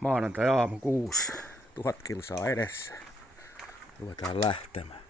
Maanantai aamu 6, 1000 kilsaa edessä. Ruvetaan lähtemään.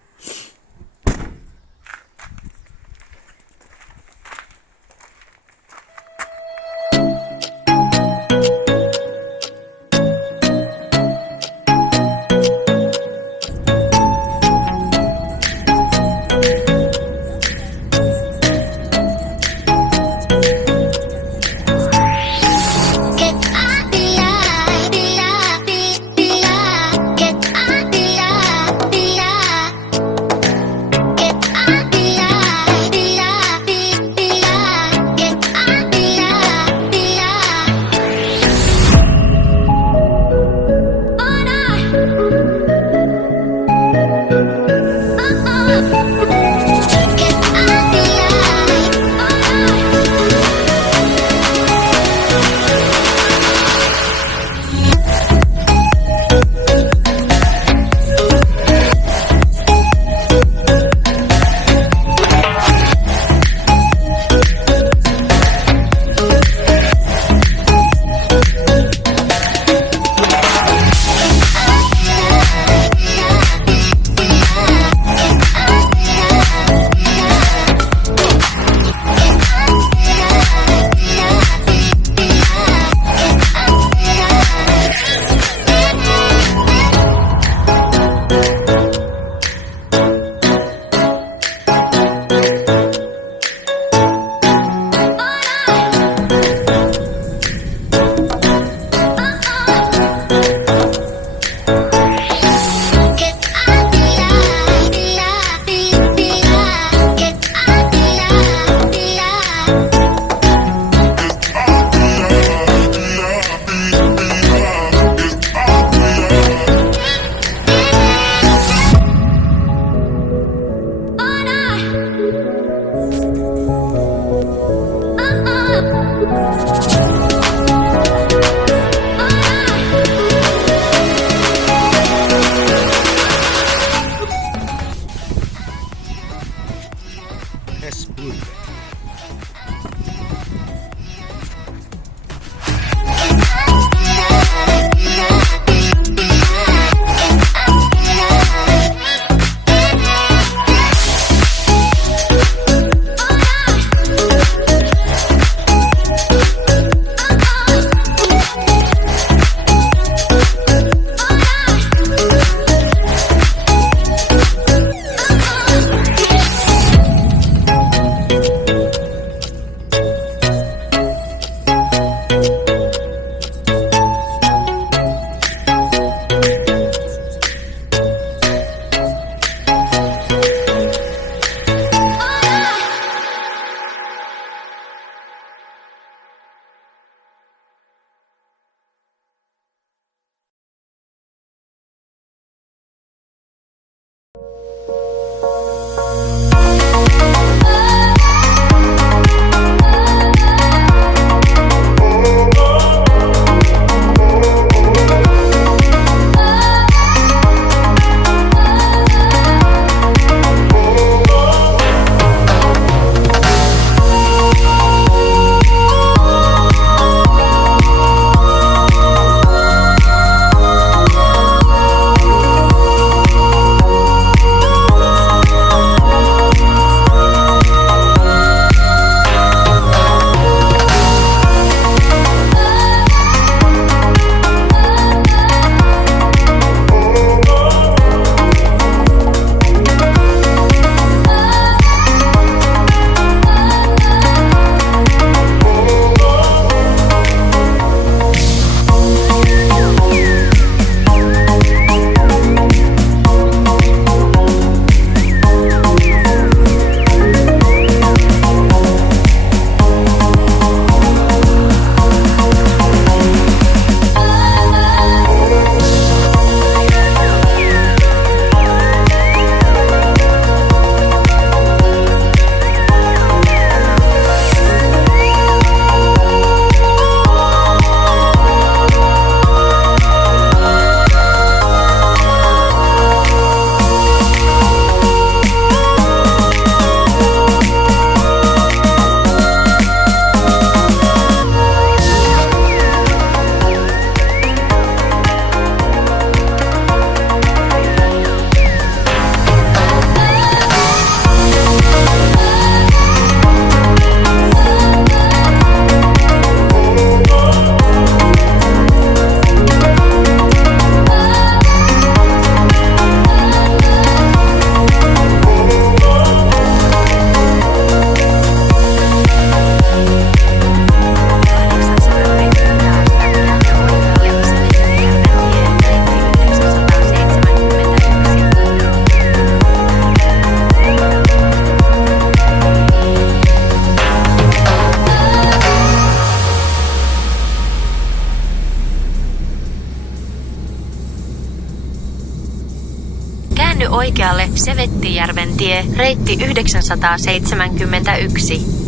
Käänny oikealle Sevettijärven tie, reitti 971.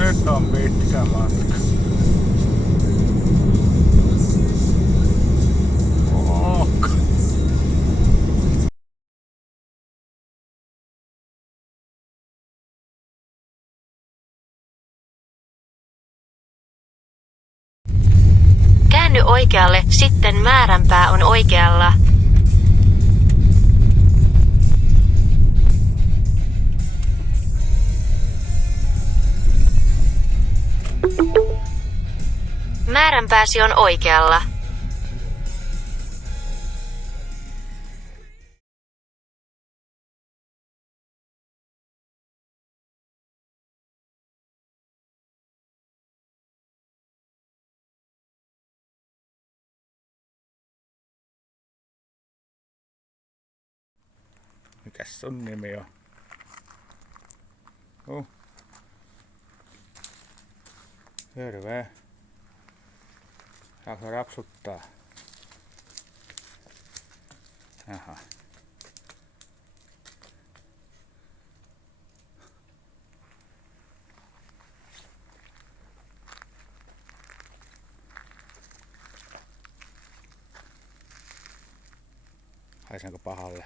Nyt on pitkä matka. Käänny oikealle, sitten määränpää on oikealla. Määränpääsi on oikealla. Mikäs sun nimi on? Terve. Saako rapsuttaa? Aha. Haisenko pahalle?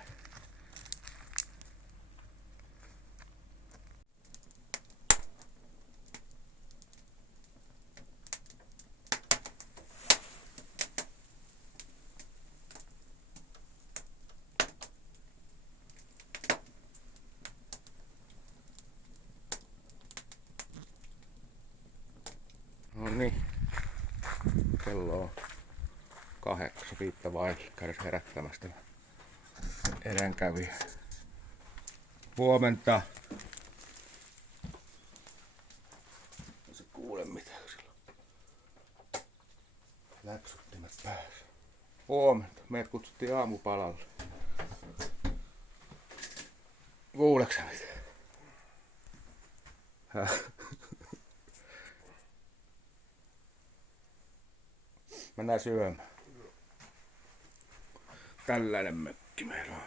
No niin. Kello on 8 viittä vaille. Käydä herättämästä edenkävijä. Huomenta. No se kuule mitä sillä läpsuttimet päässä. Huomenta. Meidät kutsuttiin aamupalalle. Kuuleeko sä mitä? Mennään syömään. Tällainen mökki meillä on.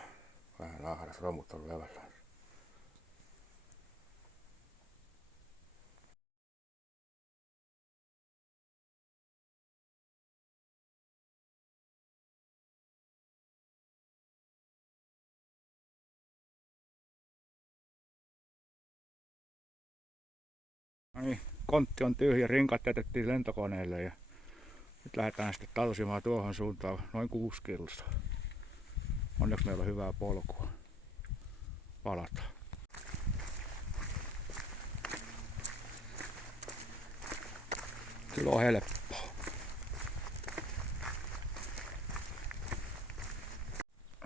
Vähän ahdas, romut on levällään. No niin, kontti on tyhjä, rinkat jätettiin lentokoneelle ja nyt lähdetään sitten talsimaan tuohon suuntaan noin 6 kilsaa. Onneksi meillä on hyvää polkua. Palataan. Kyllä on helppoa.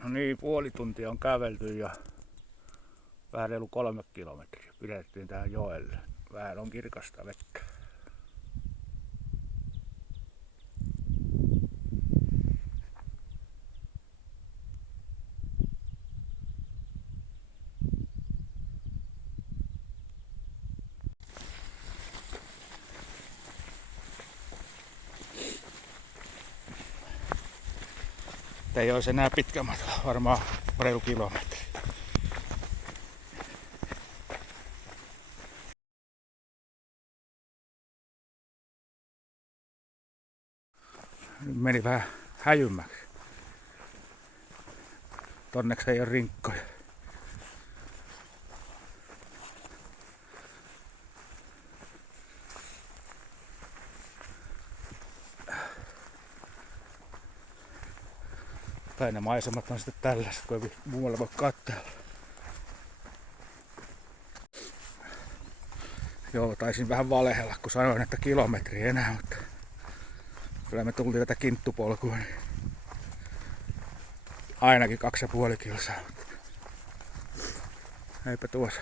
No niin, puoli tuntia on kävelty ja vähän reilu 3 kilometriä. Pidettiin tähän joelle. Vähän on kirkasta vettä. Ei olisi enää pitkä matka, varmaan reilu kilometri. Nyt meni vähän häjymmäksi. Tonneksi ei ole rinkkoja. Tai ne maisemat on sitten tällaiset, kun ei muualla voi katsella. Joo, taisin vähän valehella, kun sanoin, että kilometri enää, mutta kyllä me tultiin tätä kinttupolkua, niin ainakin 2,5 kilsaa. Eipä tuossa.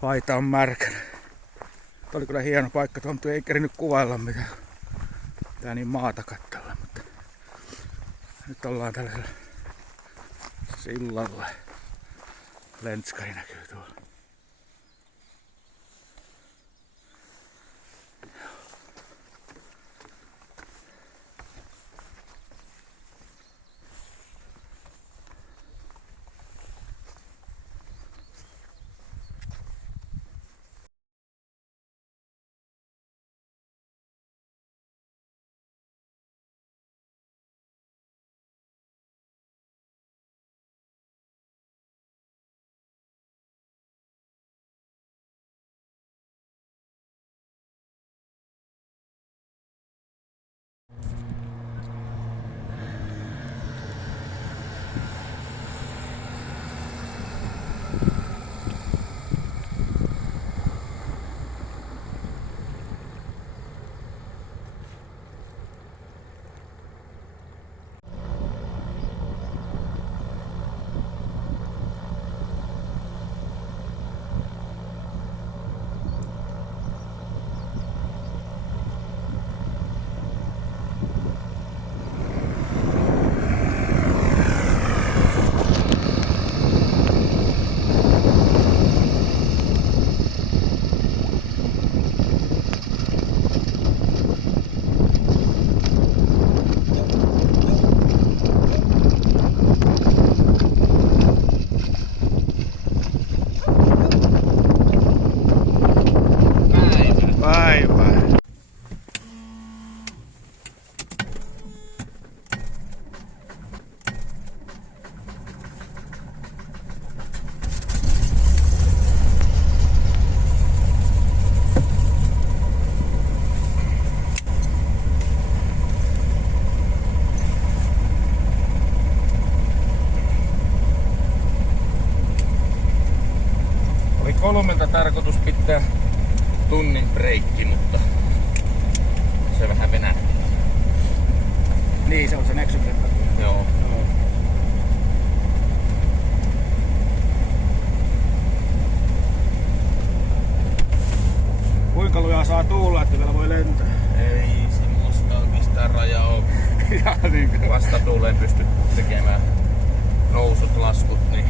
Paita on märkänä. Tuo oli kyllä hieno paikka, tuo ei kerinyt kuvailla mitään. Tää niin maata kattella, mutta nyt ollaan tällaisella sillalla. Lentskari näkyy tuolla. Kolmelta tarkoitus pitää tunnin breikki, mutta se vähän venähti. Niin, se on sen eksyksen takia. Joo. Kuinka lujaa saa tuulla, että vielä voi lentää? Ei semmoista oikeastaan rajaa ole. Ja niin. Vasta tuuleen pysty tekemään nousut, laskut, niin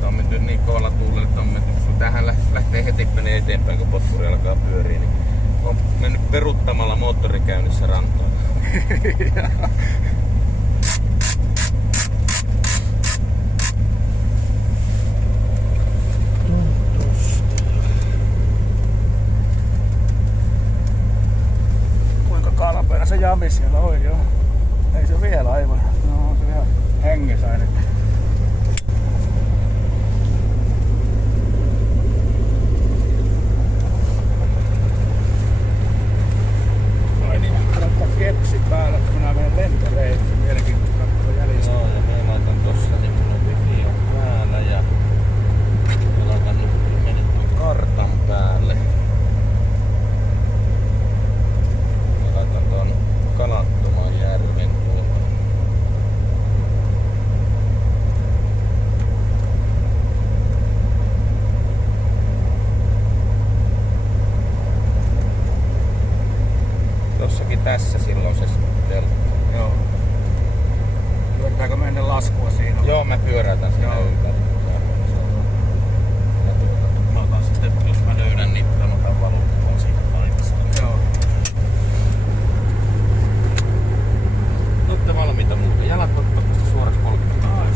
tää on menty niin kovalla tuulella, että on menty, kun tämähän lähtee heti menee eteenpäin, kun potkuri alkaa pyöriä, niin on mennyt peruttamalla moottorikäynnissä rantaan. Kuinka kalpeena se jami siellä on, joo. Ei se vielä aivan. No on se ihan hengessä ainakin. Kepsit päällä, kun minä menen lentoreille. Se mielenkiintoista katsoa jäljellä. Joo, ja me laitan tossa, niin mulla on video päällä ja laitan nyt tuon kartan päälle. Ja laitan tuon Kalattoman järven tuohon. Tossakin tässä silloin se teltta. Joo. Pyöritäänkö me ennen laskua siinä? Joo, mä pyöräytän siinä ympäri. Ja mä otan sitten, jos mä löydän, niin mä otan valuuttaa siitä paikasta. Joo. Olette valmiita muuta. Jalat ottaa tästä suoraksi 30 minuuttia.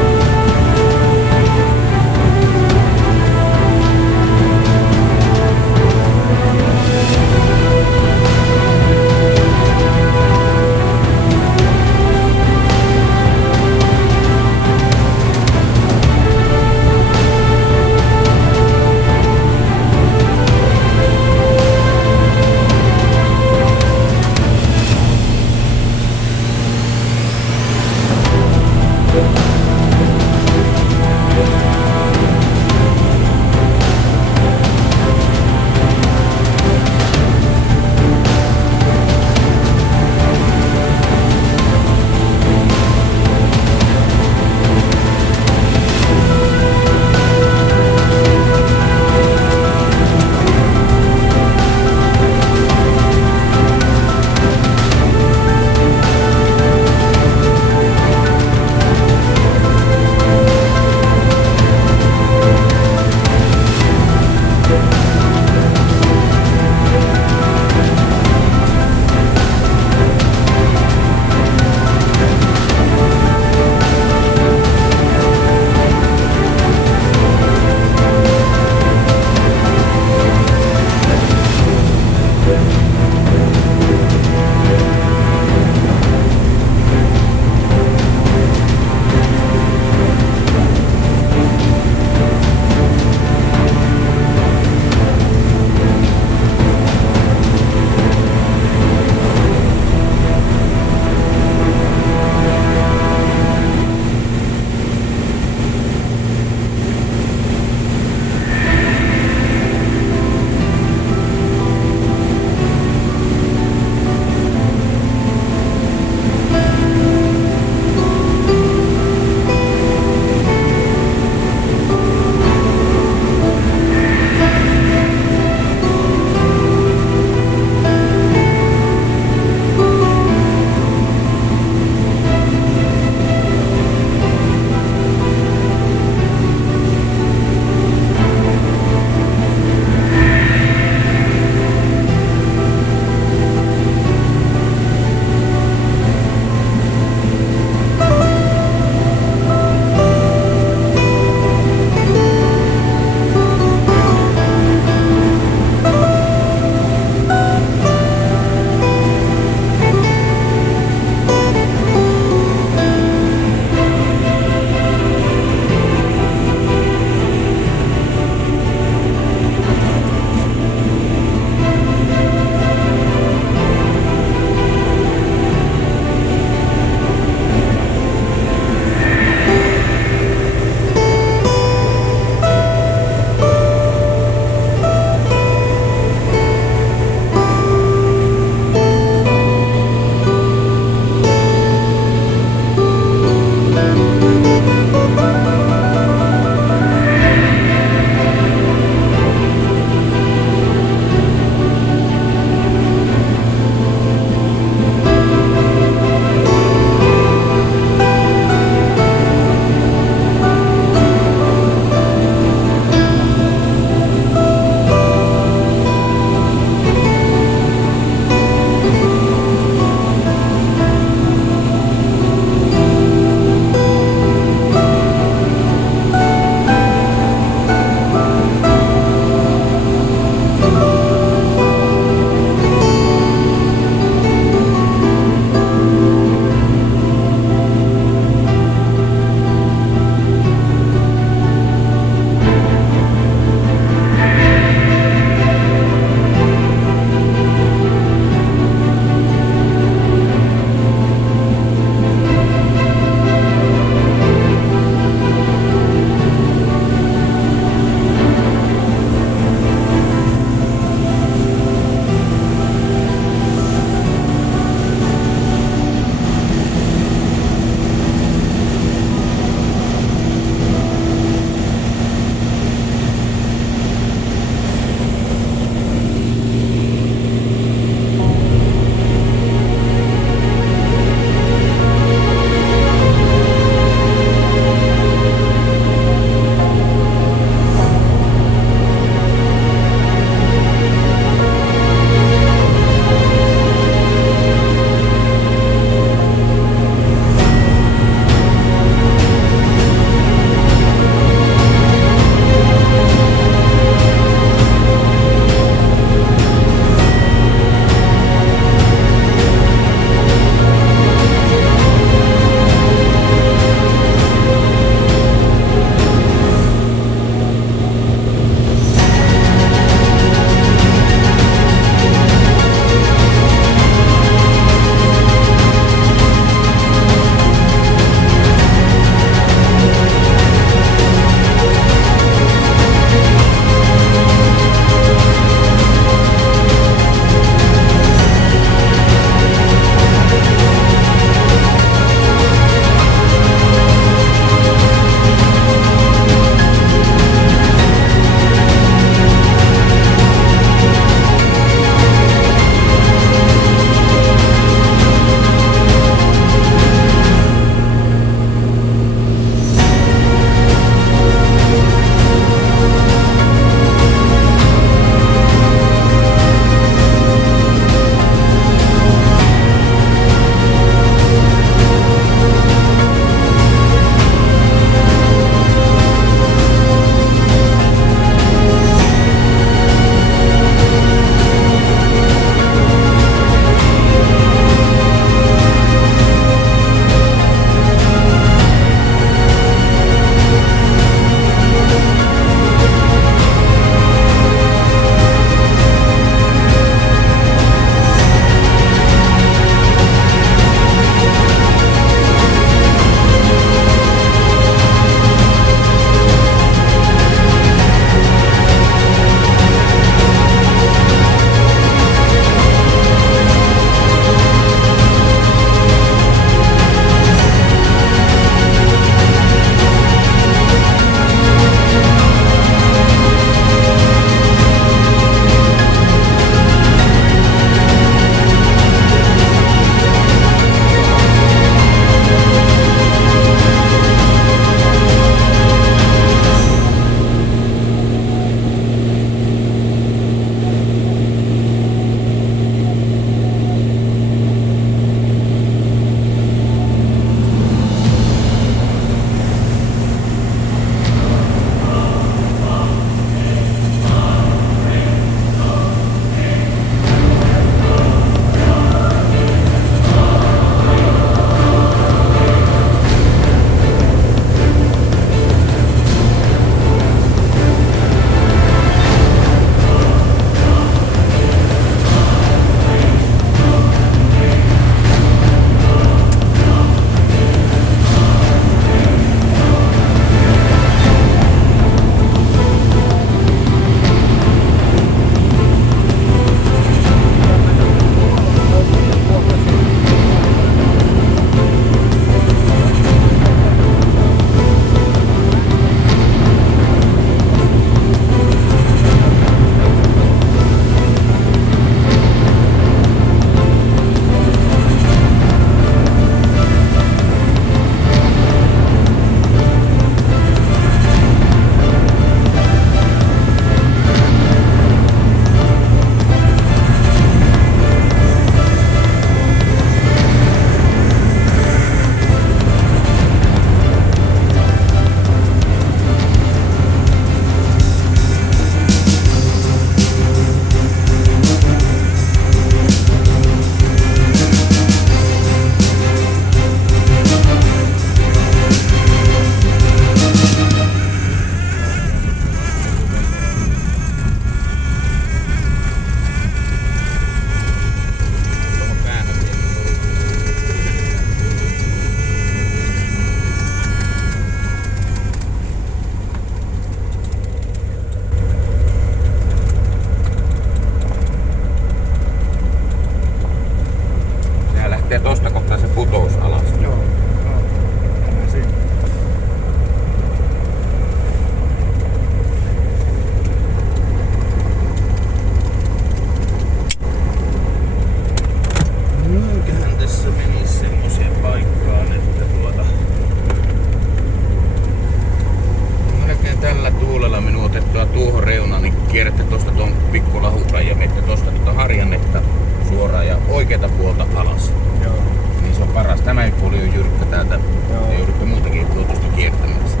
lentokenttä tuohon reunaan, niin kierrätte tuosta tuon pikkulahukran ja menette tuosta harjannetta suoraan ja oikeata puolta alas. Joo. Niin se on paras. Tämä puoli on jyrkkä täältä. Ja joudutte muutakin tuosta kiertämään sitä.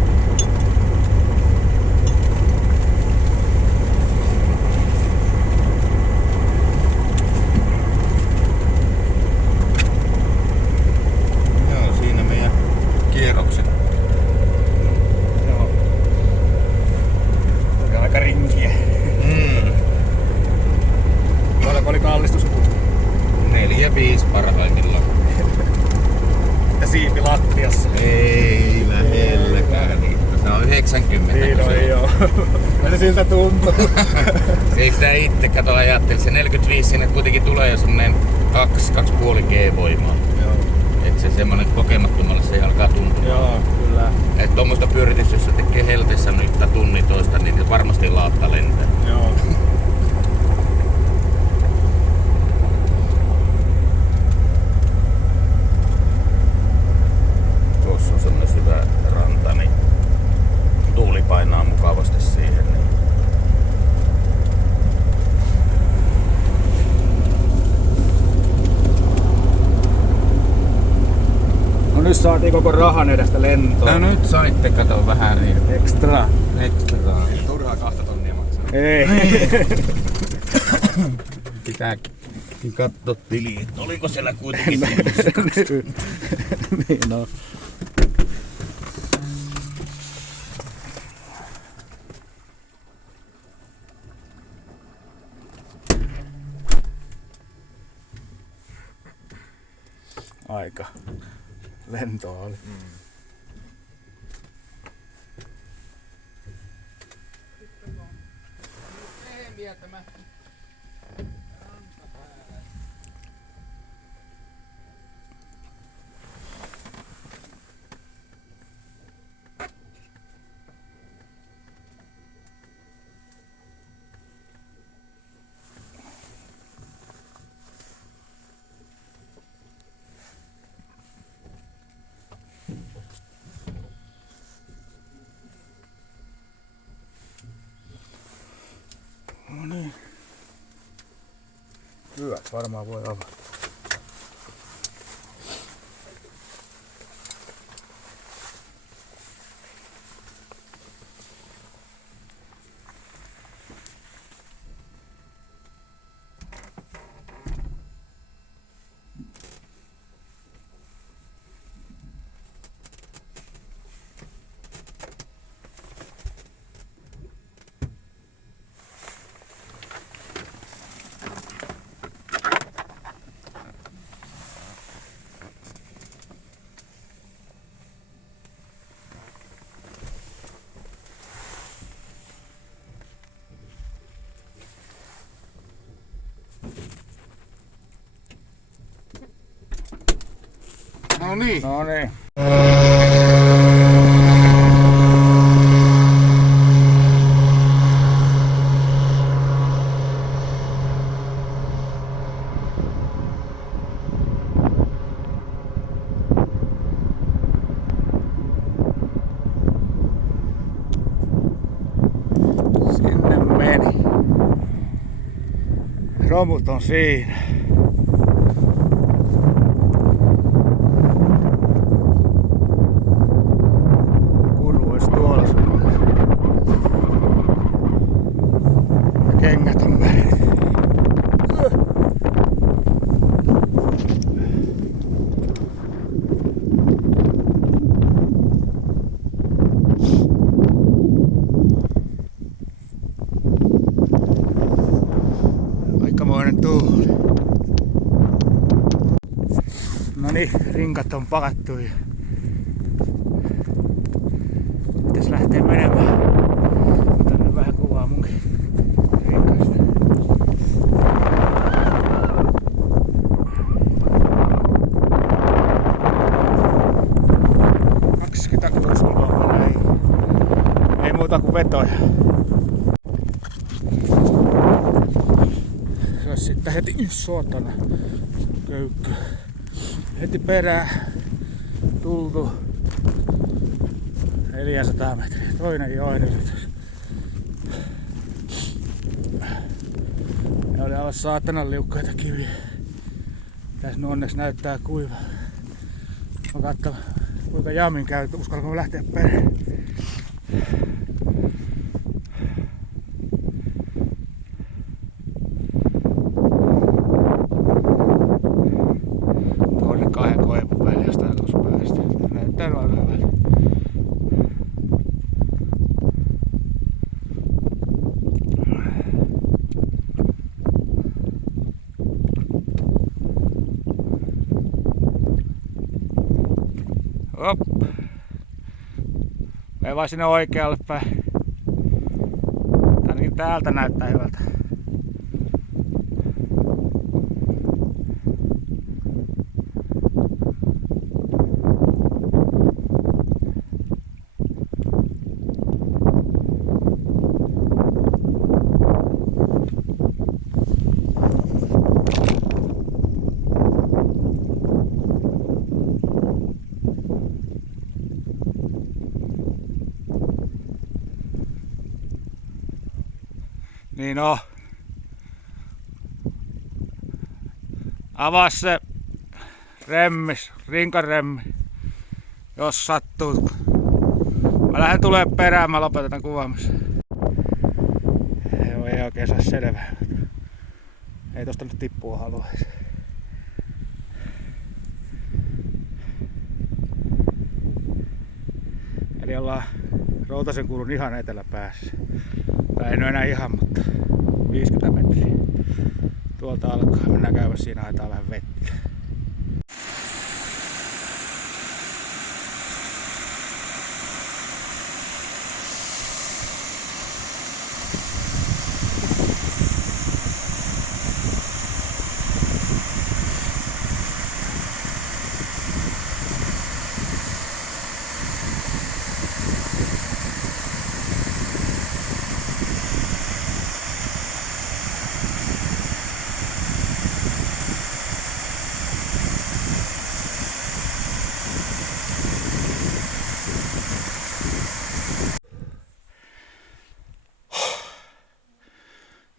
Joo, siinä meidän kierrokset. Joo. Oli aika rinkiä. Paljonko oli kallistus? 4-5 parhaimmillaan. Ja siipi lattiassa. Ei lähelläkään niitä. Tää on 90. Niin on joo. Kyllä se siltä tuntuu. Eikö tää itse kato ajatteli, se 45 sinne kuitenkin tulee jo semmonen 2,5 G-voimaa. Joo. Et se semmonen kokemattomalle se alkaa tuntua. Joo, kyllä. Et tommoista pyöritystä, jos se tekee helteessä nyt tunnin toista, niin varmasti laatta lentää. Joo. Tuossa on semmonen syvä ranta, niin tuuli painaa mukavasti siihen. Niin. No nyt saatiin koko rahan edestä lentoon. No nyt saitte kato vähän niin Extra. ekstraa. Turhaa 2 tonnia maksaa. Ei. Pitääkin katsoa tiliin, että oliko siellä kuitenkin Niin no. Aika lentoa oli. No niin. Hyvät varmaan voi olla. No niin. No niin. Sinne meni. Romut on siinä. Kurvo olisi tuolla suunnassa. Ja kengät on mennyt. Aikamoinen tuuli. Noniin, rinkat on pakattu ja pitäis lähteä menemään. Otan nyt vähän kuvaa munkin rinkasta. Ei muuta kuin vetoja. Se olisi sitten heti saatana köykky. Heti perään tultu 400 metriä. Toinen joen ylitys. Täällä on saatanan liukkaita kiviä. Tässä onneksi näyttää kuiva. Mä katson kuinka Jamin käy, uskallanko lähteä perään. Toinen 2 koivun väliä, jos tarkoitus päästä. Näyttää noin hyvältä. Hop. Mene vaan sinne oikealle päin. Ainakin täältä näyttää hyvältä. Niin on. Avaa se remmis, rinkaremmi, jos sattuu. Mä lähden tulee perään, mä lopetan kuvaamisen. Ei oikein saa selvää. Ei tosta nyt tippua haluaisi. Eli ollaan Routasen kulun ihan eteläpäässä. Tai en ole enää ihan, mutta 50 metriä. Tuolta alkaa. Mennään käydä siinä, haetaan vähän vettä.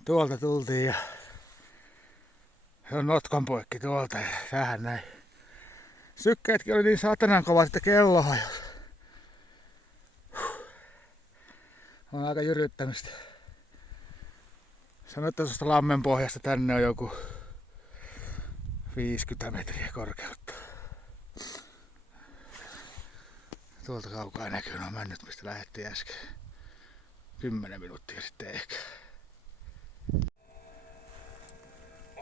Tuolta tultiin ja se on notkan poikki tuolta ja tähän näin. Sykkeetkin oli niin satanan kovat, että kello hajosi. On aika jyryttämistä. Sanoin, että tuosta lammen pohjasta tänne on joku 50 metriä korkeutta. Tuolta kaukaa näkyy nuo männyt, mistä lähdettiin äsken. 10 minuuttia sitten ehkä.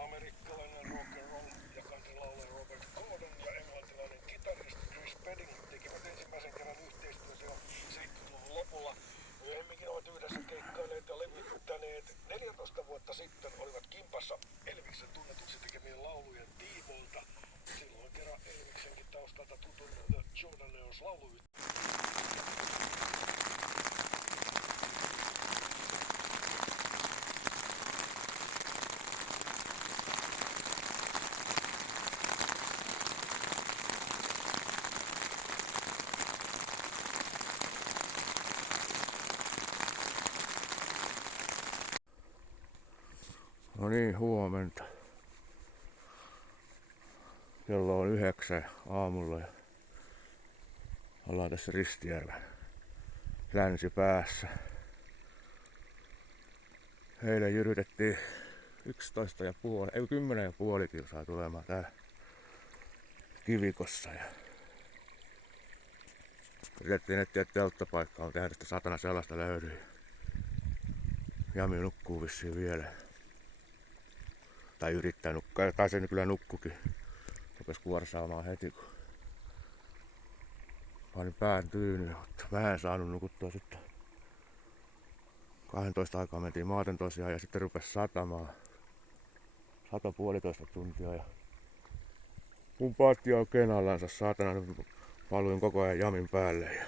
Amerikkalainen rock'n'roll ja countrylaulaja Robert Gordon ja englantilainen kitaristi Chris Spedding tekivät ensimmäisen kerran yhteistyötä jo 70-luvun lopulla. Myöhemminkin ovat yhdessä keikkailleet ja levittäneet. 14 vuotta sitten olivat kimpassa Elviksen tunnetuksi tekemien laulujen tiimoilta. Silloin kerran Elviksenkin taustalta tutun The Jordanaires lauluyhtiö. No niin, huomenta. Kello on 9 aamulla ja ollaan tässä Ristijärven länsipäässä. Eilen jyrytettiin 10,5 kilsaa tulemaan täällä Kivikossa ja yritettiin etsiä telttapaikkaa, mutta eihän tästä satana sellaista löydy. Jami nukkuu vissiin vielä. Tai yrittää nukkua, tai se kyllä nukkukin. Rupes kuorsaamaan heti, kun panin pään tyynyyn, mutta mä en saanut nukuttua sitten. 12 aikaa mentiin maaten tosiaan ja sitten rupes satamaan. 100,5 tuntia ja mun patja on kenallansa, saatana, valuin koko ajan Jamin päälle.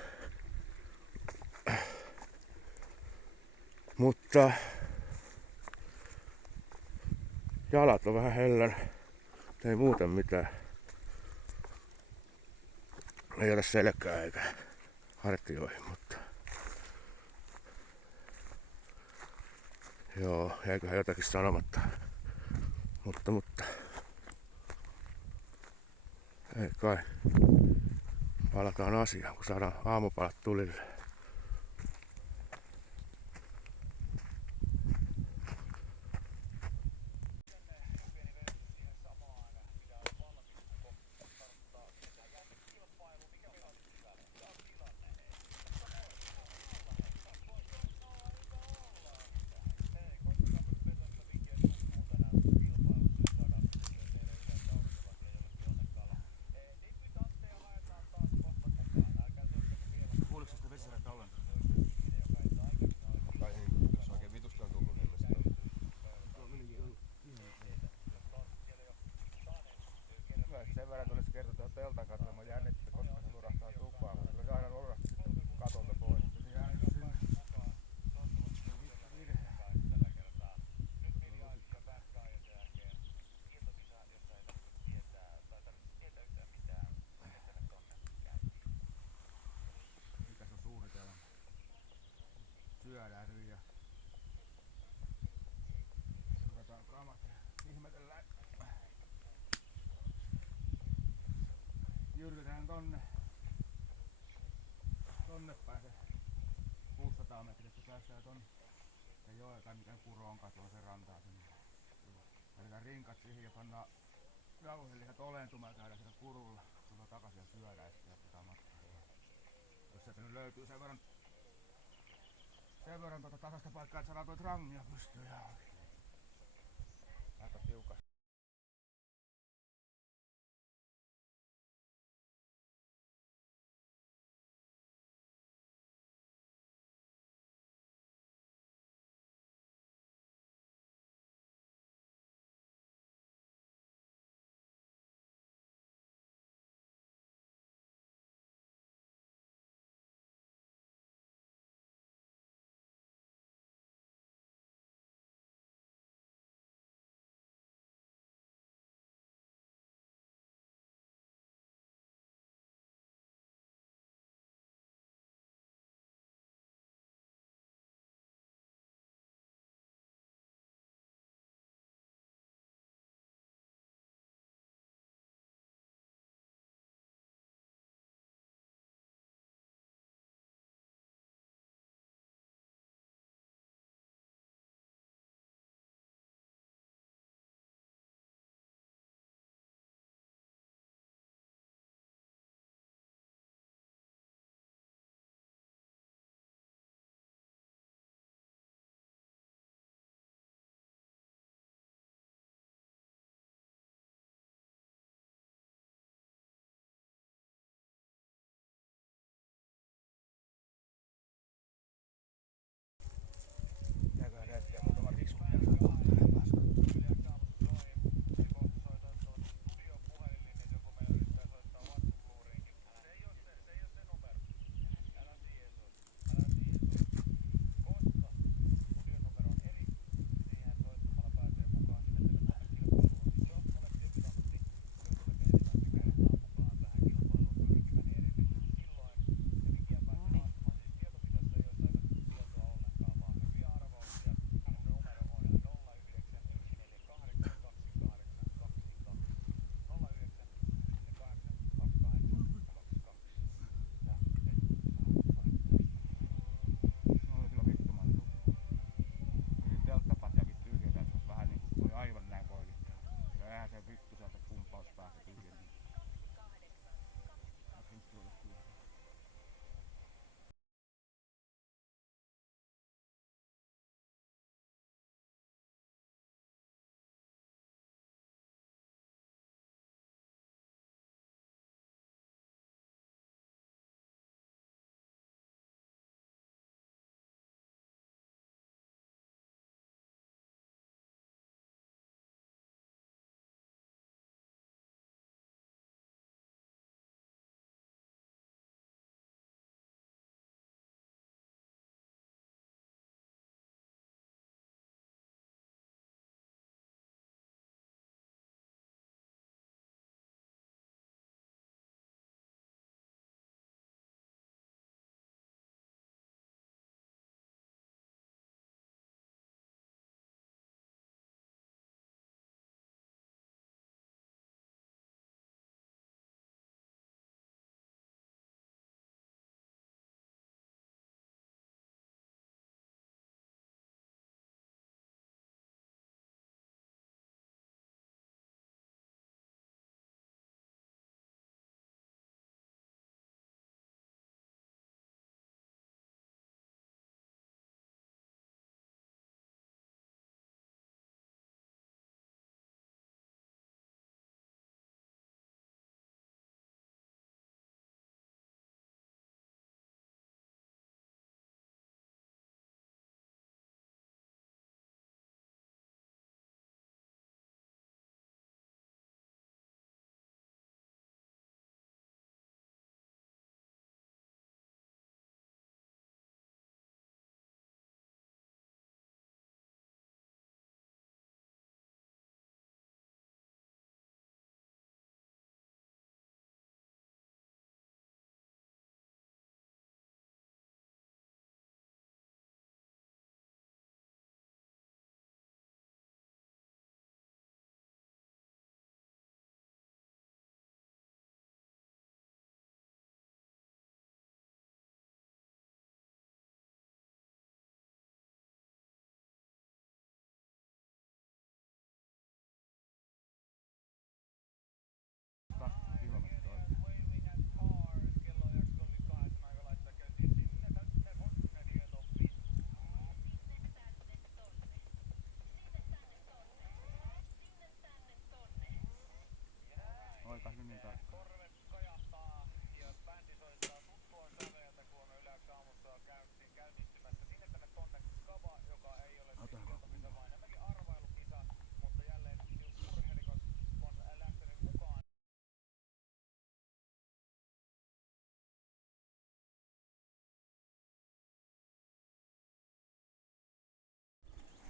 Mutta jalat on vähän hellän, ei muuten mitään. Ei ole selkää eikä hartioihin, mutta joo, eiköhän jotakin sanomatta. Mutta ei kai. Palataan asiaan, kun saadaan aamupalat tulille. Sen verran tulisi kertoa teltan katsomaan jännittää, koska se lurahtaa tupaan, mutta kyllä se aina lurahtaa sitten katolta pois. Se jää sinne. Mikäs on suunnitelma? Syödään nyt ja otetaan kamat ja ihmetellään. Jyrkytään tonne päin se 600 metriä päästään tonne ja joelta mikä Kuroon katu on se rantaa sinne. Laitetaan rinkat siihen ja pannaan jauhelihat olentumaan ja käydään siellä Kurulla. Tullaan takaisin ja syödään ja sitten jatketaan matkaa. Jos sieltä nyt löytyy sen verran tasasta paikkaa, että saadaan toi trangia pystyyn ja aika tiukasti.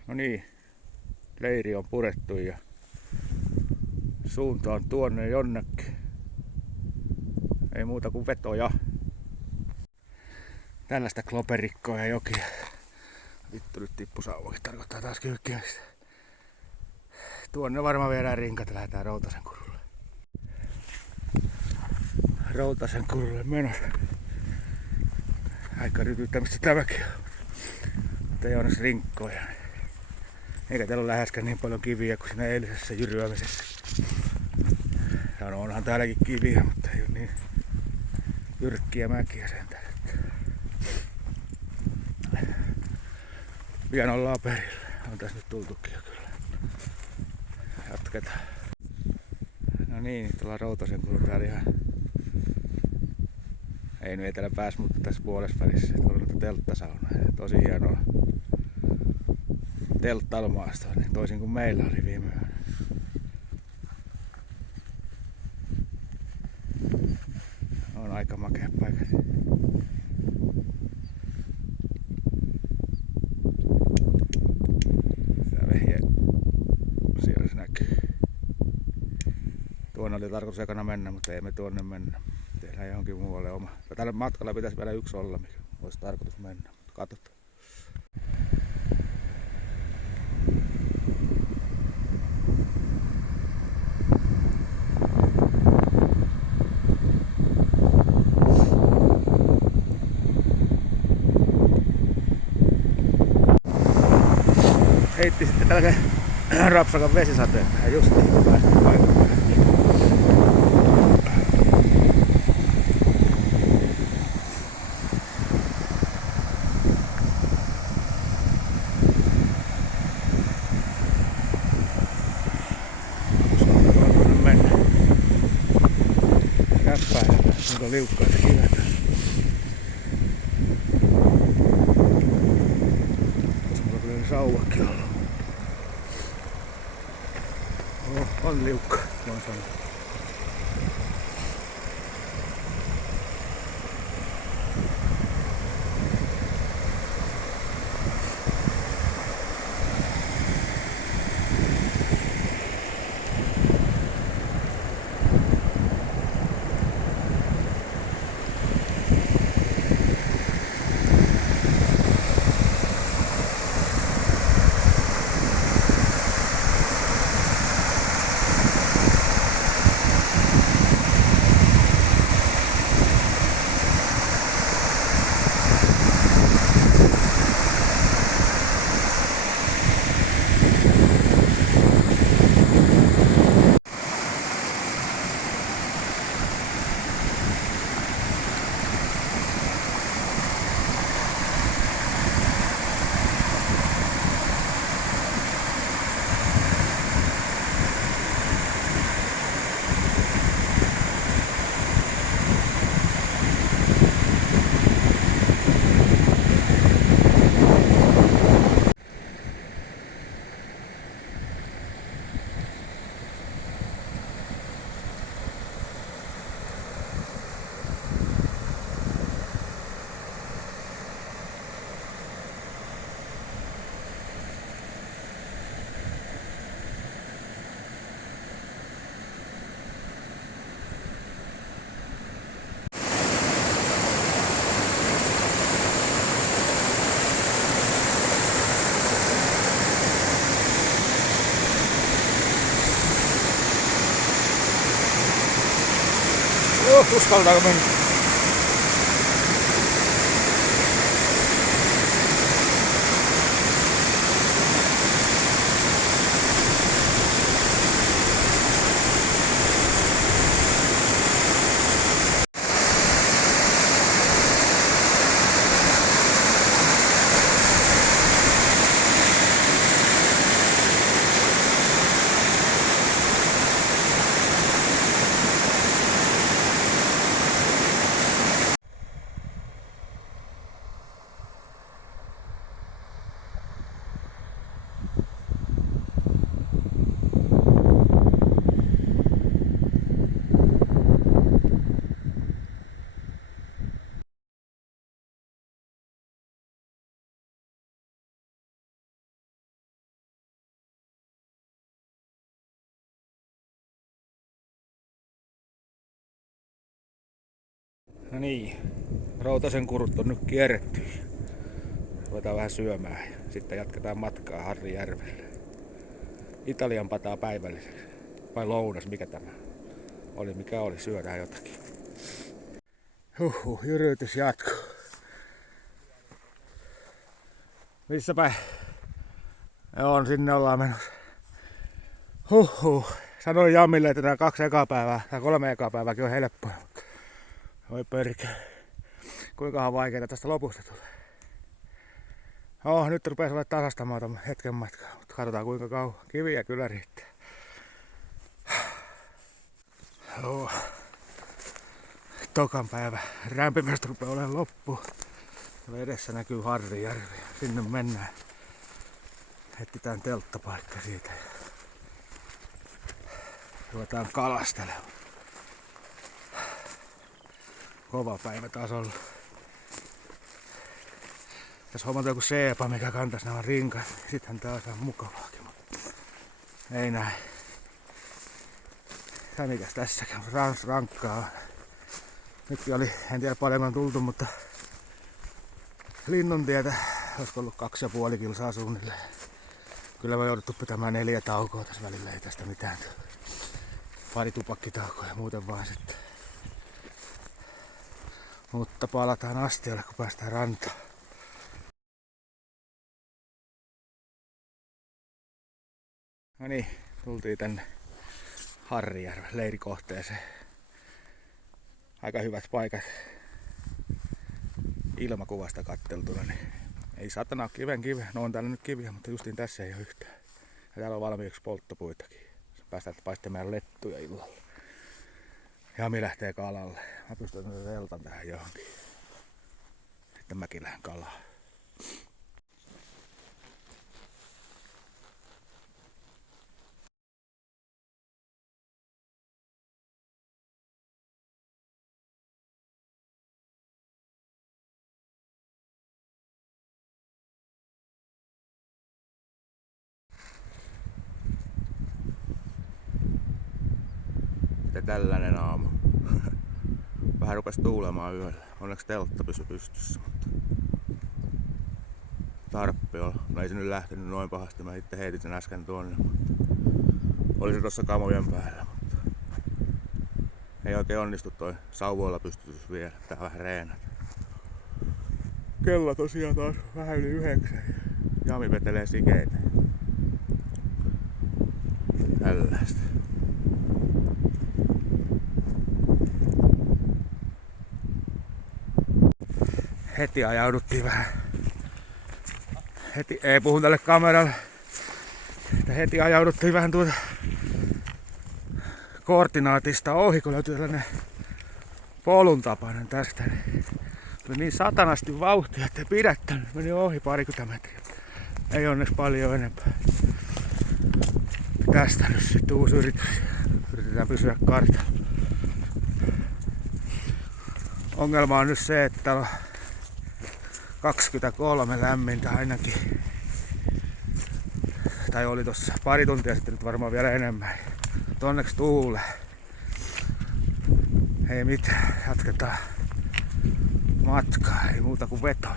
No niin, leiri on purettu ja suunta on tuonne jonnekin. Ei muuta kuin vetoja. Tällaista kloperikkoa ja jokia. Vittu nyt tippu sauvakin, tarkoittaa taas kyykkimistä. Tuonne varmaan viedään rinkat ja lähdetään Routasenkurulle. Routasenkurulle menossa. Aika rytyttämistä tämäkin on. Mutta ei onneksi rinkkoja. Eikä täällä ole läheskään niin paljon kiviä kuin siinä eilisessä jyryämisessä. Ja onhan täälläkin kiviä, mutta ei ole niin jyrkkiä mäkiä sentään. Pian ollaan perillä. On tässä nyt tultukin jo kyllä. Jatketaan. No niin, nyt ollaan Routasenkurulla täällä ihan. Ei nyt etelä pääs, mutta tässä puolessa välissä on noita telttasaunoja. Tosi hienoa telttailumaastoa, niin toisin kuin meillä oli viime yönä. On aika makea paikka. Tää vehje, siellä se näkyy. Tuonne oli tarkoitus ekana mennä, mutta ei me tuonne mennä. Tehdään johonkin muualle oma. Tällä matkalla pitäisi vielä yksi olla, mikä olisi tarkoitus mennä, mutta katsotaan. Heitti sitten tällaisen rapsakan vesisateen tähän just päästä paikalle. Nyt on liukkaita kiveä tässä. Tuossa mulla kyllä sauvakin ollut. On liukka, voin sanoa. Uskaltaako mennä? No niin, Routasen kurut on nyt kierretty. Ruvetaan vähän syömään ja sitten jatketaan matkaa Harrijärvelle. Italian pataa päivälliseksi. Vai lounas, mikä tämä oli? Mikä oli? Syödään jotakin. Jyrytys jatkuu. Missä päin? Joo, sinne ollaan menossa. Sanoin Jamille, että nämä 2 ekaa päivää tai 3 ekaa päivääkin on helppoa. Oi perkele. Kuinkahan vaikeita tästä lopusta tulee. Nyt rupeaa olemaan tasastamaan tämän hetken matkaa, mutta katsotaan kuinka kauan. Kiviä kyllä riittää. Tokan päivä rämpimästä rupeaa olemaan loppu. Edessä näkyy Harrijärvi. Sinne mennään. Etsitään telttapaikka siitä. Ruvetaan kalastelemaan. Kova päivä taas ollut. Tässä hommataan joku seepa, mikä kantaisi nämä rinkat. Sittenhän taas on mukavaakin. Ei näin. Tää mikäs tässäkin rankkaa on. Nytkin oli, en tiedä paljonko on tultu, mutta Linnuntietä olisiko ollut 2,5 kilsaa suunnilleen. Kyllä me jouduttu pitämään 4 taukoa tässä välillä, ei tästä mitään. Pari tupakkitaukoa ja muuten vaan sitten. Mutta palataan astialle, kun päästään rantaan. No niin, tultiin tänne Harrijärven leirikohteeseen. Aika hyvät paikat ilmakuvasta katteltuna, niin ei satana kiven. No on täällä nyt kiviä, mutta justiin tässä ei ole yhtään. Ja täällä on valmiiksi polttopuitakin. Päästään paistamaan lettuja illalla. Jami lähtee kalalle. Mä pystyn teltan tähän johonkin. Sitten mäkin lähden kalaan. Ja tällainen aamu. Vähän rupesi tuulemaan yöllä. Onneksi teltta pysyi pystyssä, mutta tarppi on. No ei se nyt lähtenyt noin pahasti. Mä itse heitin sen äsken tuonne, mutta oli se tossa kamojen päällä, mutta ei oikein onnistu toi sauvoilla pystytys vielä. Tää vähän reenata. Kello tosiaan taas vähän yli 9. Jami vetelee sikeitä. Tällaista. Heti ajauduttiin vähän. Puhun tälle kameralle. Heti ajauduttiin vähän tuota koordinaatista ohi, kun löytyi tällainen polun tapainen tästä. Oli niin satanasti vauhtia, ettei pidättänyt. Meni ohi 20 metriä. Ei onneksi paljon enempää. Tästä nyt sitten uusi yritys. Yritetään pysyä kartalla. Ongelma on nyt se, että täällä on 23 lämmintä ainakin. Tai oli tossa pari tuntia sitten, nyt varmaan vielä enemmän. Mutta onneksi tuulee. Ei mitään, jatketaan matkaa, ei muuta kuin vetoja.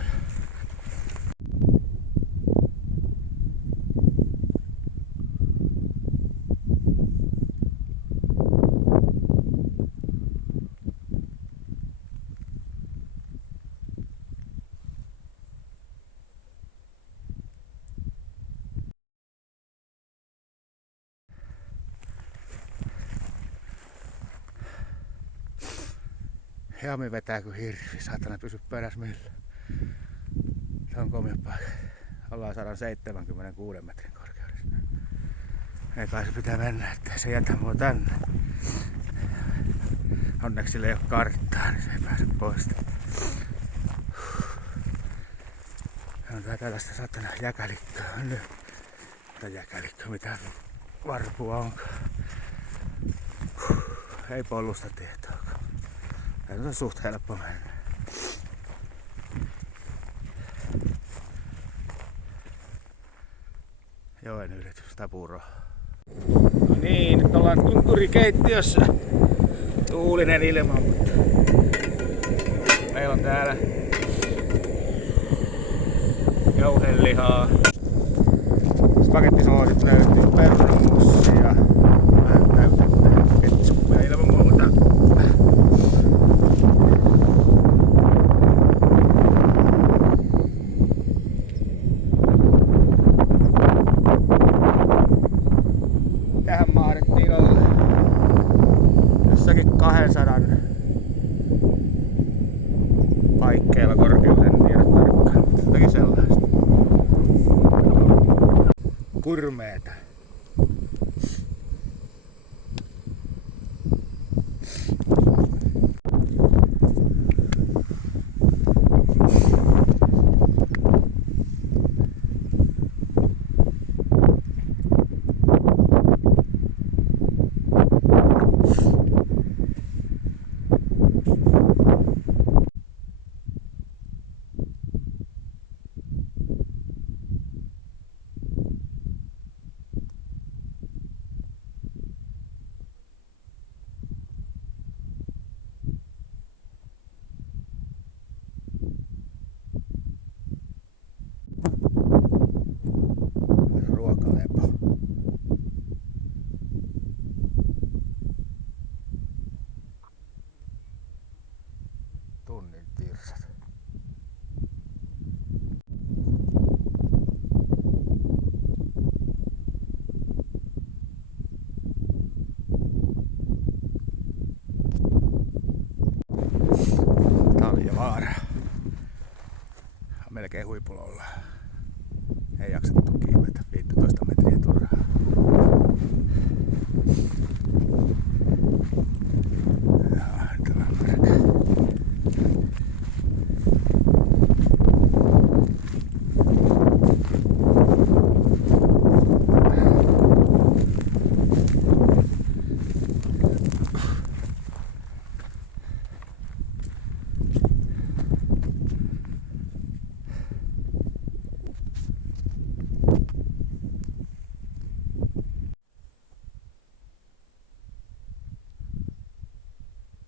Jami vetää kuin hirvi, saatana pysy perässä millä. Se on komea paikka. Ollaan 176 metrin korkeudessa. Ei kai se pitää mennä, ettei se jätä mua tänne. Onneksi sillä ei ole karttaa, niin se ei pääse pois. On tää tällaista saatana jäkälikköä nyt. Tai jäkälikkö, mitä varpua onkaan. Ei pollusta tietoa. Ei se on suht helppo mennä. Joen yritys, Tapuro. No niin, nyt ollaan tunkkurikeittiössä. Tuulinen ilma, mutta Meillä on täällä jauhelihaa. Spagettisoosit löytyy perunamussia. Vähän täytettä ketsuppia ilman muuta. Tähän mahdettiin olla jossakin 200 paikkeilla korkeudella, en tiedä tarkkaan, mutta jotakin sellaista. Kurmeeta. Ruokalepo. Tunnin tirsat. Talvivaara. Melkein huipulla ollaan. Ei jaksettu kiivetä 15 metriä turhaa.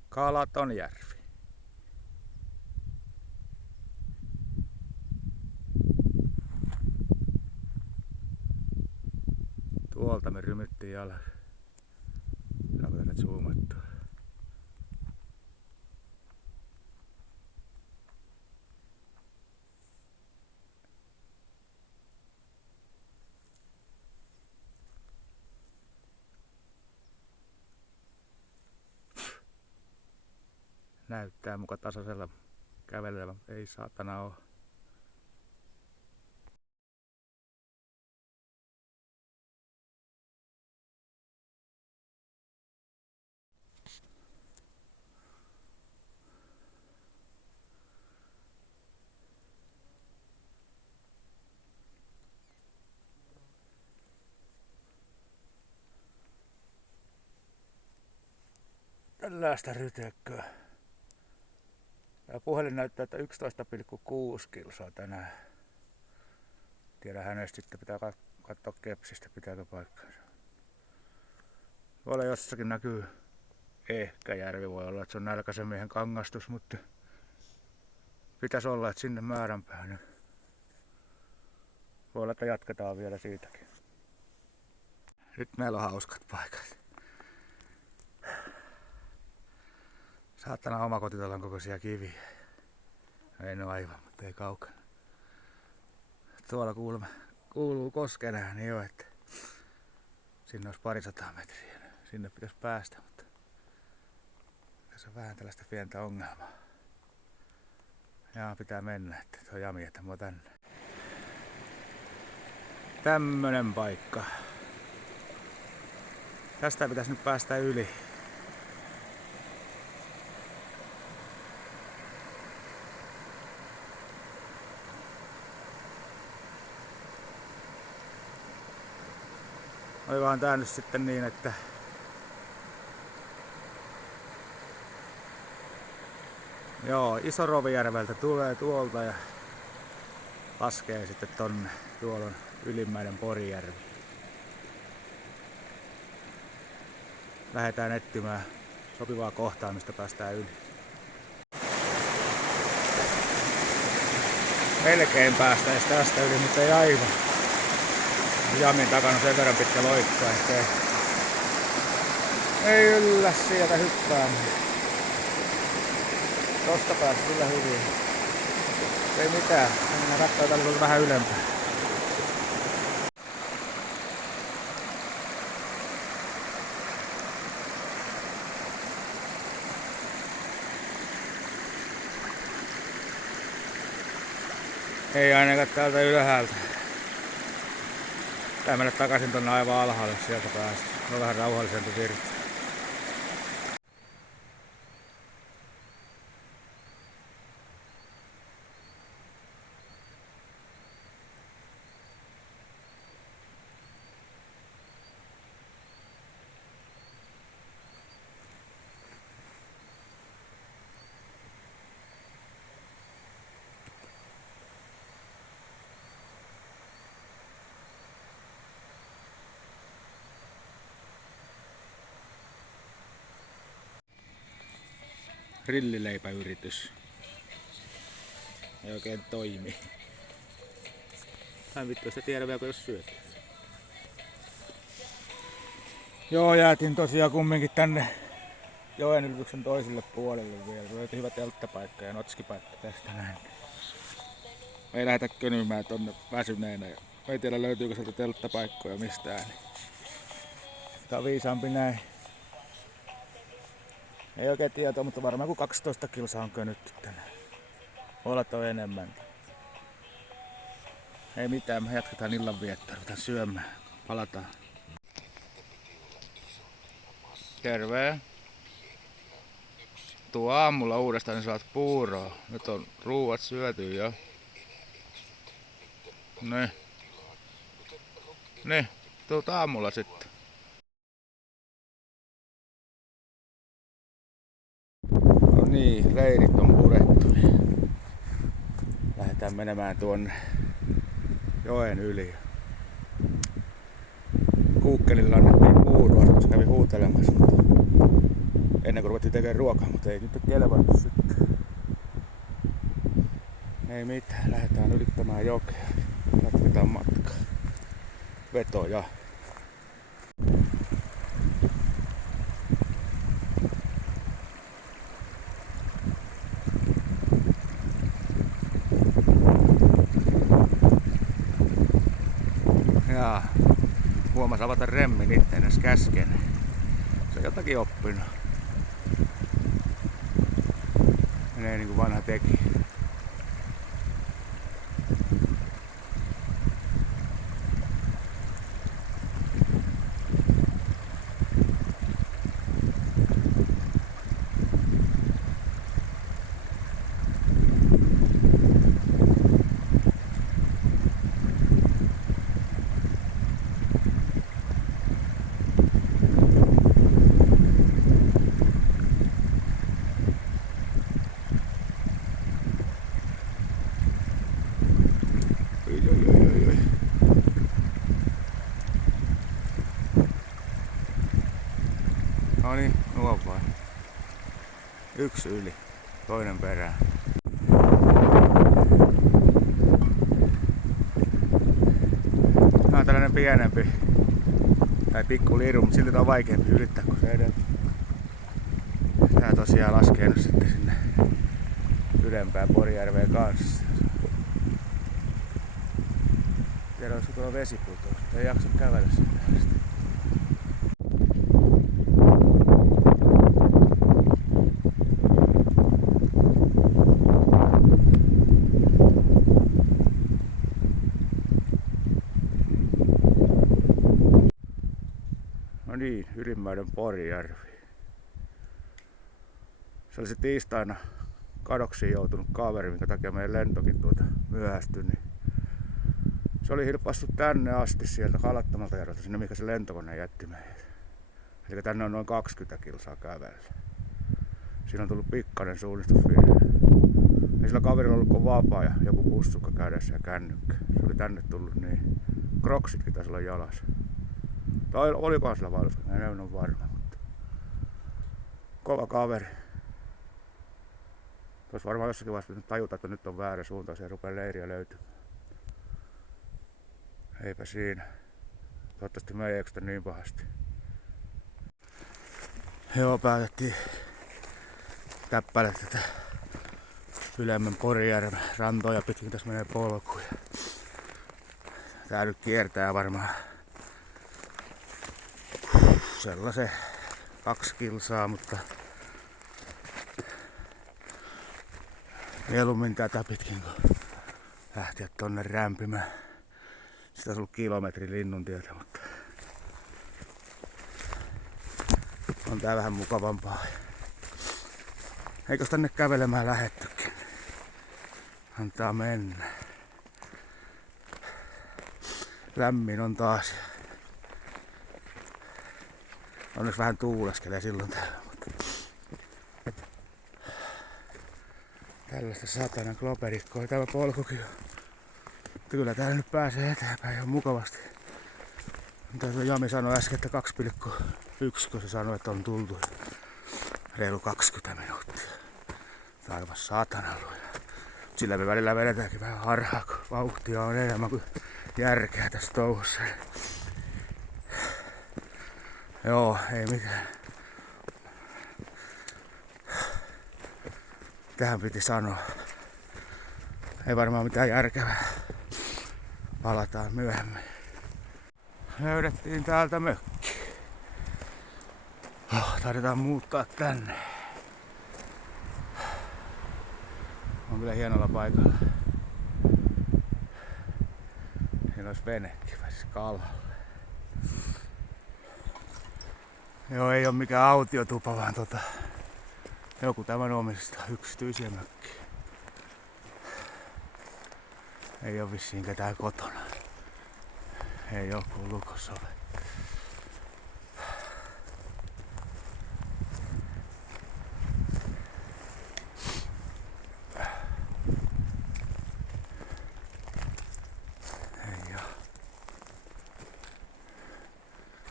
Kalatonjärvi. Tuolta me rymyttiin jalan. Saako tätä zoomattua? Näyttää muka tasaisella kävelyllä, ei saatana oo. Tällaista rytökköä. Tämä puhelin näyttää, että 11,6 kilsaa tänään. Tiedä hänestä sitten, pitää katsoa kepsistä, pitääkö paikkaansa. Tuolla jossakin näkyy ehkä järvi, voi olla, että se on nälkäisen miehen kangastus, mutta pitäisi olla, että sinne määränpäähän. Voi olla, että jatketaan vielä siitäkin. Nyt meillä on hauskat paikat. Saatana omakotitalon kokoisia kiviä. Ei ne aivan, mutta ei kaukana. Tuolla kuuluu kosken ääni jo, että sinne olisi 200 metriä. Sinne pitäisi päästä, mutta tässä on vähän tällaista pientä ongelmaa. Jaa, pitää mennä, että se on jami, että mua tänne. Tämmönen paikka. Tästä pitäisi nyt päästä yli. Olikohan tää nyt sitten niin, että joo, Iso-Rovijärveltä tulee tuolta ja laskee sitten tonne. Tuolla on ylimmäinen Porijärvi. Lähdetään etsimään sopivaa kohtaa, mistä päästään yli. melkein päästäis tästä yli, mutta ei aivan. Jamin takana on sen verran pitkä loikka, ettei ei yllä sieltä hyppäämään. Tosta pääsi kyllä hyvin. Ei mitään, mennään katsoa tällä vähän ylempää. Ei ainakaan täältä ylhäältä. Tää mennä takaisin tonne aivan alhaalle sieltä päästä. On vähän rauhallisempi virta. Grillileipäyritys. Ei oikein toimi. Tai vittu sitä tiedä vielä, jos syöt. Joo, jäätiin tosiaan kumminkin tänne joen ylityksen toiselle puolelle vielä. Löytyi hyvä telttapaikka ja notskipaikka tästä näin. Me ei lähdetä könymään tonne väsyneenä. Me ei tiedä löytyykö sieltä telttapaikkoja mistään. Tää on viisaampi näin. Ei oikein tietoa, mutta varmaan kuin 12 kilsaa on könytty tänään. Voi olla, että on enemmän. Ei mitään, me jatketaan illanviettoa, ruvetaan syömään. Palataan. Terve. Tuu aamulla uudestaan, niin saat puuroa. Nyt on ruuat syöty jo. Ne, tuut aamulla sitten. No niin, leirit on purettu. Lähdetään menemään tuonne joen yli. Kuukkelilla annettiin puuroa, se kävi huutelemassa. Ennen kuin ruvettiin tekemään ruokaa, mutta ei nyt kelvannut sitten. Ei mitään, lähdetään ylittämään jokea. Jatketaan matkaa. Vetoja. Ja huomas avata remmin itse edes käsken. Se on jotakin oppinut. Menee niin kuin vanha teki. Noniin, nuo vain. Yksi yli, toinen perään. Tää on tällainen pienempi tai pikku liiru, mutta silti tää on vaikeampi ylittää kuin se edellä. Tää tosiaan laskee nyt sitten sinne ylempään Porijärveen kanssa. Tiedä olisiko tuolla vesipulto, mutta ei jaksa kävellä sinne asti. No niin, Ylimmäinen Porijärvi. Se oli se tiistaina kadoksiin joutunut kaveri, minkä takia meidän lentokin myöhästyi. Niin se oli hilpassut tänne asti sieltä Halattomalta järveltä, sinne mikä se lentokone jätti meidät. Eli tänne on noin 20 kilsaa kävellä. Siinä on tullut pikkainen suunnistusvirhe. Ei sillä kaverilla ollut kuin vapaa ja joku pussukka kädessä ja kännykkä. Se oli tänne tullut niin. Crocsitkin taisi olla jalassa. Tai olikohan sillä valossa, en ole varma, mutta kova kaveri. Tuossa varmaan jossakin vaiheessa nyt tajuta, että nyt on väärä suunta, ja rupeaa leiriä löytymään. Eipä siinä. Toivottavasti me ei eksytä niin pahasti. Joo, päätettiin käppäillä tätä ylemmän Porijärven rantoja pitkin. Tässä menee polku. Tää nyt kiertää varmaan sellaisen 2 kilsaa, mutta mieluummin tätä pitkin kun lähteä tonne rämpimään. Sitä on ollut kilometrin linnuntietä, mutta on tää vähän mukavampaa. Eikös tänne kävelemään lähettykin? Antaa mennä. Lämmin on taas. Onneksi vähän tuuleskelee silloin täällä, mutta tällaista satanan kloperikkoa tämä polkukin on. Mutta kyllä täällä nyt pääsee eteenpäin ihan mukavasti. Mitä tuo Jami sanoi äsken, että 2,1, kun se sanoi, että on tultu reilu 20 minuuttia. Taivas saatanan luja. Sillä me välillä vedetäänkin vähän harhaa, kun vauhtia on enemmän kuin järkeä tässä touhussa. Joo, ei mitään. Tähän piti sanoa. Ei varmaan mitään järkevää. Palataan myöhemmin. Löydettiin täältä mökki. Taidetaan muuttaa tänne. On kyllä hienolla paikalla. Siinä olisi venekin, pääsis kalalle. Joo, ei oo mikään autiotupa, vaan joku tämän omista yksityisiä mökkiä. Ei oo vissiin ketään kotona. Ei oo kuin lukosove. Ei oo.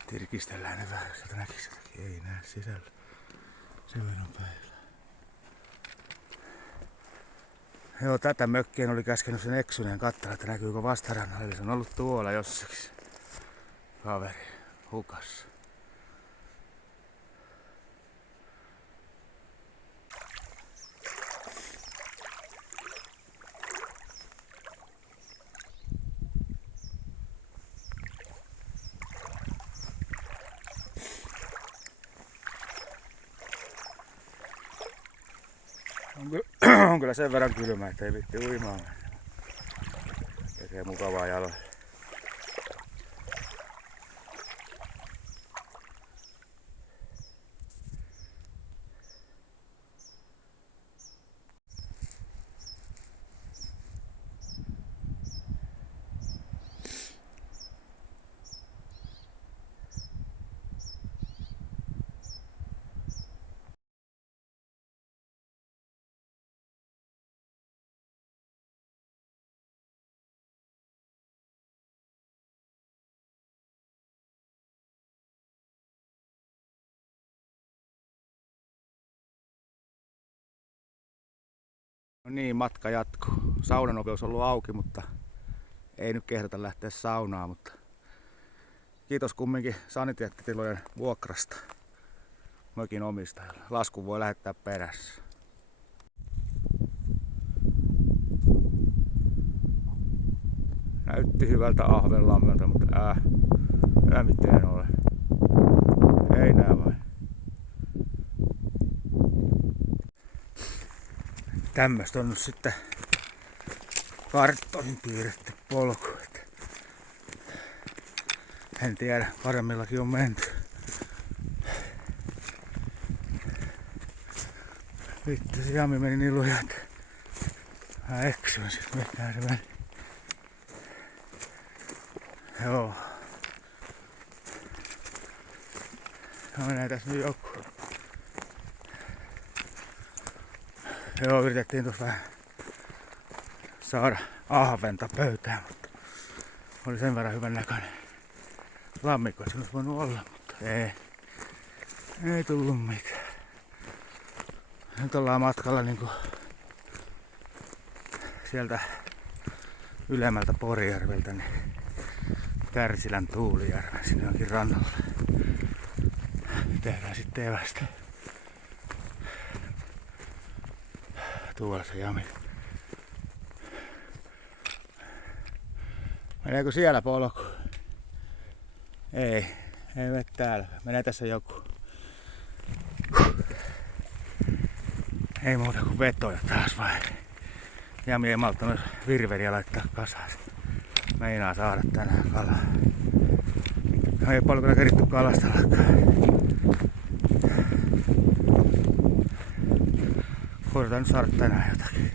Tirkistellään ne vähän, sieltä näkis jotakin. Ei näe sisällä. Sen verran päivä. Joo, tätä mökkien oli käskenyt sen eksyneen katsella, että näkyykö vastarannalla. Eli se on ollut tuolla jossakin. Kaveri hukassa. On kyllä sen verran kylmä, että ei viitti uimaan. Tekee mukavaa jaloille. No niin, matka jatkuu. Saunanopeus on ollut auki, mutta ei nyt kehdata lähteä saunaan, mutta kiitos kumminkin saniteettitilojen vuokrasta mökin omistajalle. Laskun voi lähettää perässä. Näytti hyvältä Ahvenlammelta, mutta miten ole. Ei nää vain. Tämmöstä on nyt sitten karttoihin piirretty polku. En tiedä, paremmillakin on menty. Vittu, se Jami meni niin lujaa, että mä eksyin sit mekään se meni. Joo. No menee tässä nyt joku. Joo, yritettiin tuossa vähän saada ahventa pöytään, mutta oli sen verran hyvän näköinen lammikko, että se olisi voinut olla, mutta ei tullut mitään. Nyt ollaan matkalla niinku sieltä ylemmältä Porijärveltä niin Kärsilän Tuulijärven sinne jonkin rannalle. Tehdään sitten evästä. Tuolla se Jami. Meneekö siellä polku? Ei mene täällä. Menee tässä joku. Ei muuta kuin vetoja taas vai. Jami ei malttanut virveliä laittaa kasaan. Meinaa saada tänään kalaa. Ei polkulla keritty kalastellakaan. Koitetaan nyt saada tänään jotakin.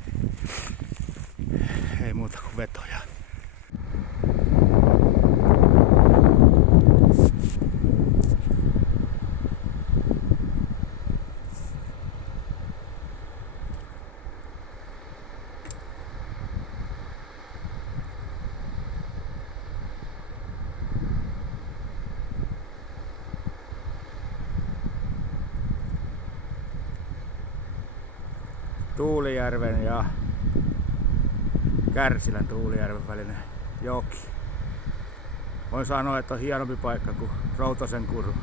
Ei muuta kuin vetoja. Tuulijärven ja Kärsilän Tuulijärven välinen joki. Voin sanoa, että on hienompi paikka kuin Routosenkuru.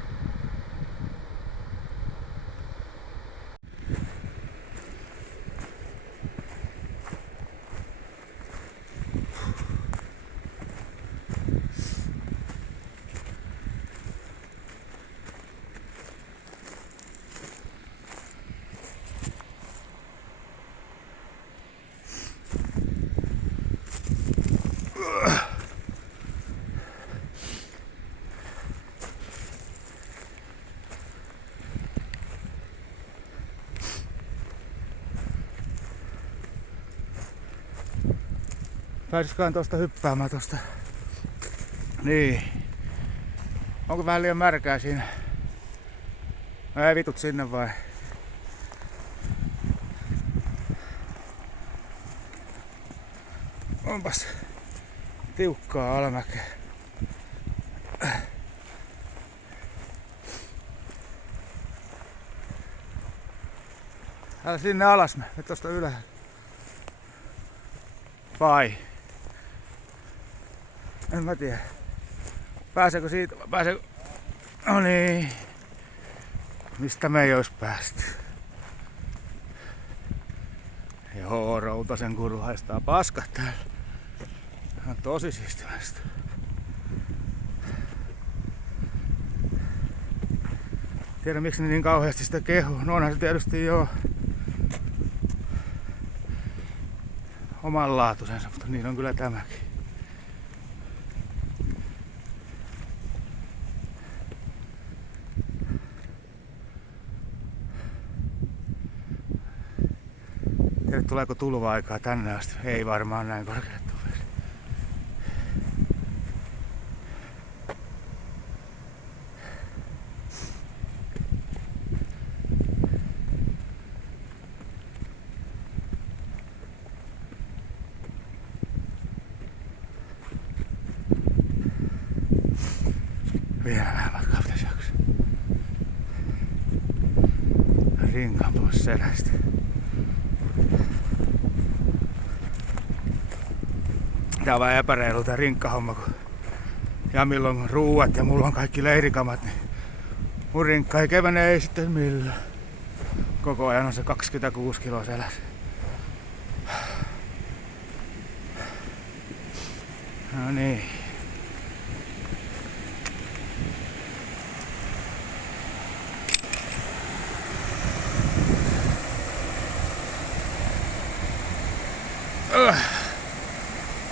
Pääsisikään tuosta hyppäämään tosta. Niin. Onko vähän liian märkää siinä? Ei vitut sinne vai? Onpas tiukkaa alamäkeä. Älä sinne alas me tosta ylhäällä. Vai? En mä tiedä. Pääseekö siitä? Pääseekö? No niin. Mistä me ei ois päästy? Joo, Routosenkuru haistaa paskat täällä. On tosi siistimäistä. Tiedä miksi ne niin kauheasti sitä kehuu. No onhan se tietysti joo omanlaatuisensa, mutta niin on kyllä tämäkin. Tiedä tuleeko tulva-aikaa tänne asti? Ei varmaan näin korkealle tule. Vielä vähän matkaa pitäisi jaksaa. Rinkan pois selästä. Tää on vähän epäreilu tää rinkkahomma, kun Jamilla on ruuat ja mulla on kaikki leirikamat, niin mun rinkka ei kevene ei sitten millään. Koko ajan on se 26 kiloa selässä. No niin.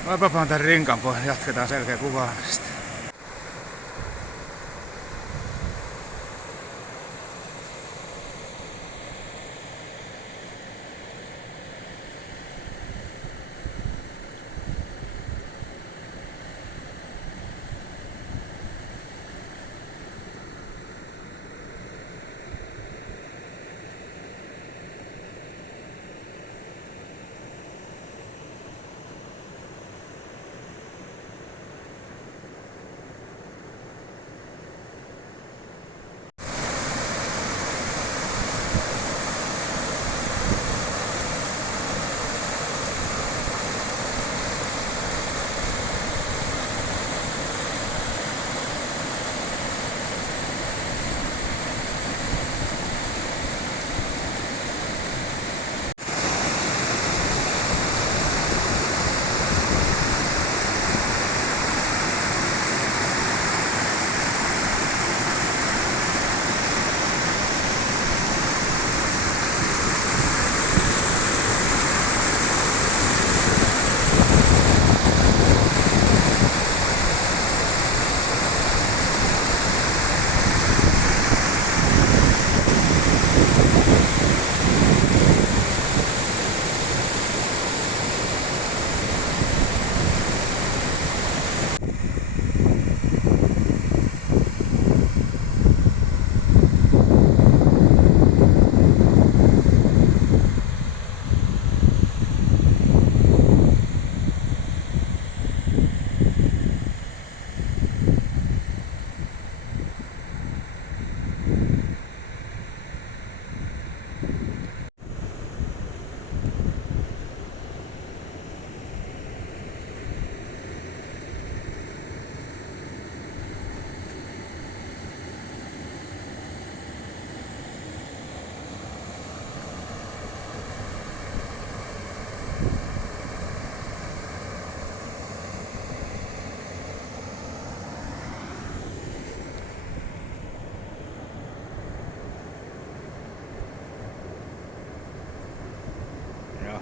Mä papaan tän rinkan pois, jatketaan selkeä kuvaamista.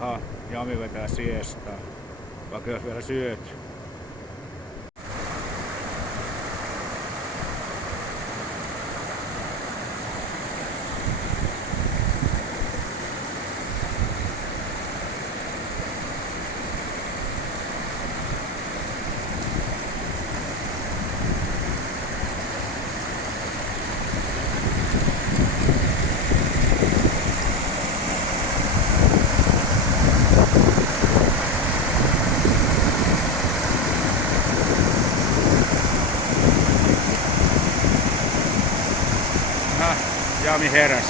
Aha, Jami vetää siestaa. Vaikka jos vielä syöt. Jami heräs.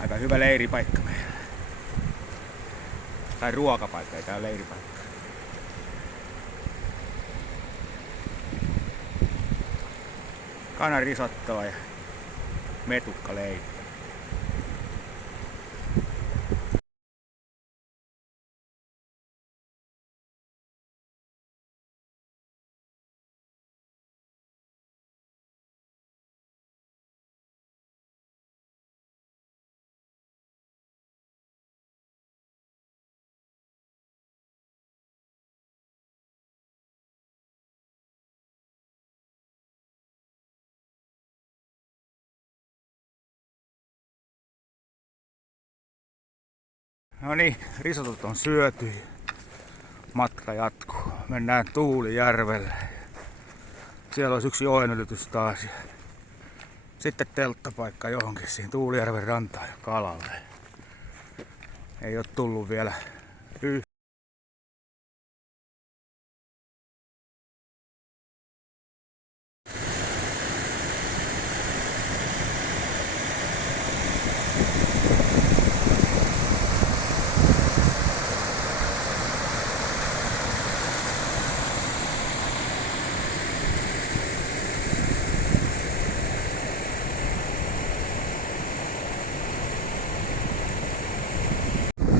Aika hyvä leiripaikka meillä. Tai ruokapaikka, ei tää leiripaikka. Kanarisottoa ja metukkaleipä. No niin, risotot on syöty. Matka jatkuu. Mennään Tuulijärvelle. Siellä olisi yksi joenylitys taas. Sitten telttapaikka johonkin siihen Tuulijärven rantaan ja kalalle. Ei oo tullut vielä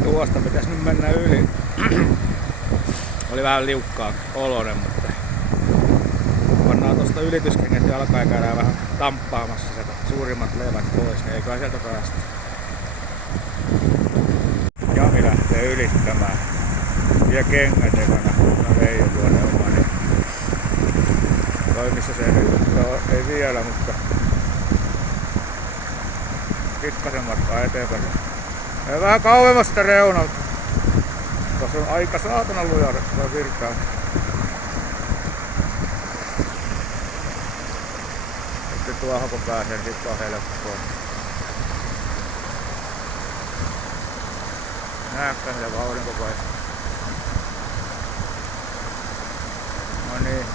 tuosta pitäisi nyt mennä yli. Oli vähän liukkaa oloinen, mutta pannaan tosta ylityskengät jalkaan ja käydään vähän tamppaamassa sieltä suurimmat levät pois, niin eiköhän sieltä päästä. Jami lähtee ylittämään. Vie kengät ekana. Mä Veijo tuonne omani. Toi missä se ei vielä, mutta pikkasen matkaa eteenpäin. Ja vähän kauemmas sitä reunalta. Tuossa on aika saatana lujaa tuo virtaa. Sitten tuohon kun pääsen, niin sit on helppoa. Nääkkä siellä aurinko paistaa. No niin.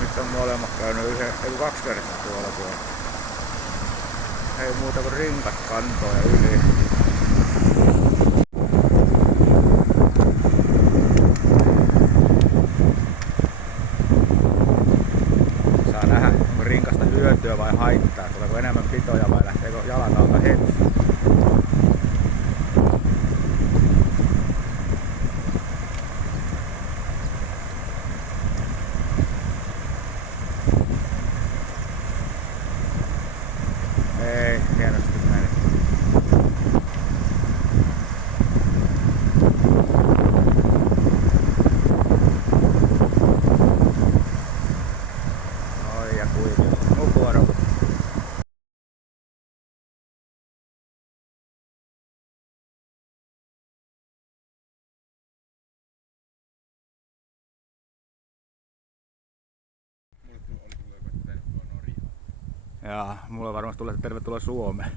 Nyt on molemmat käynyt kaksi kertaa tuolla. Ei muuta kuin rinkat kantoa ja yli. Saa nähdä, onko rinkasta hyötyä vai haittaa. Tuleeko enemmän pitoja vai lähteekö jalat alta heti. Ei, hienosti meni. Oi ja kuitenkin. Nukuoro. Ja mulle varmasti tulee tervetuloa Suomeen.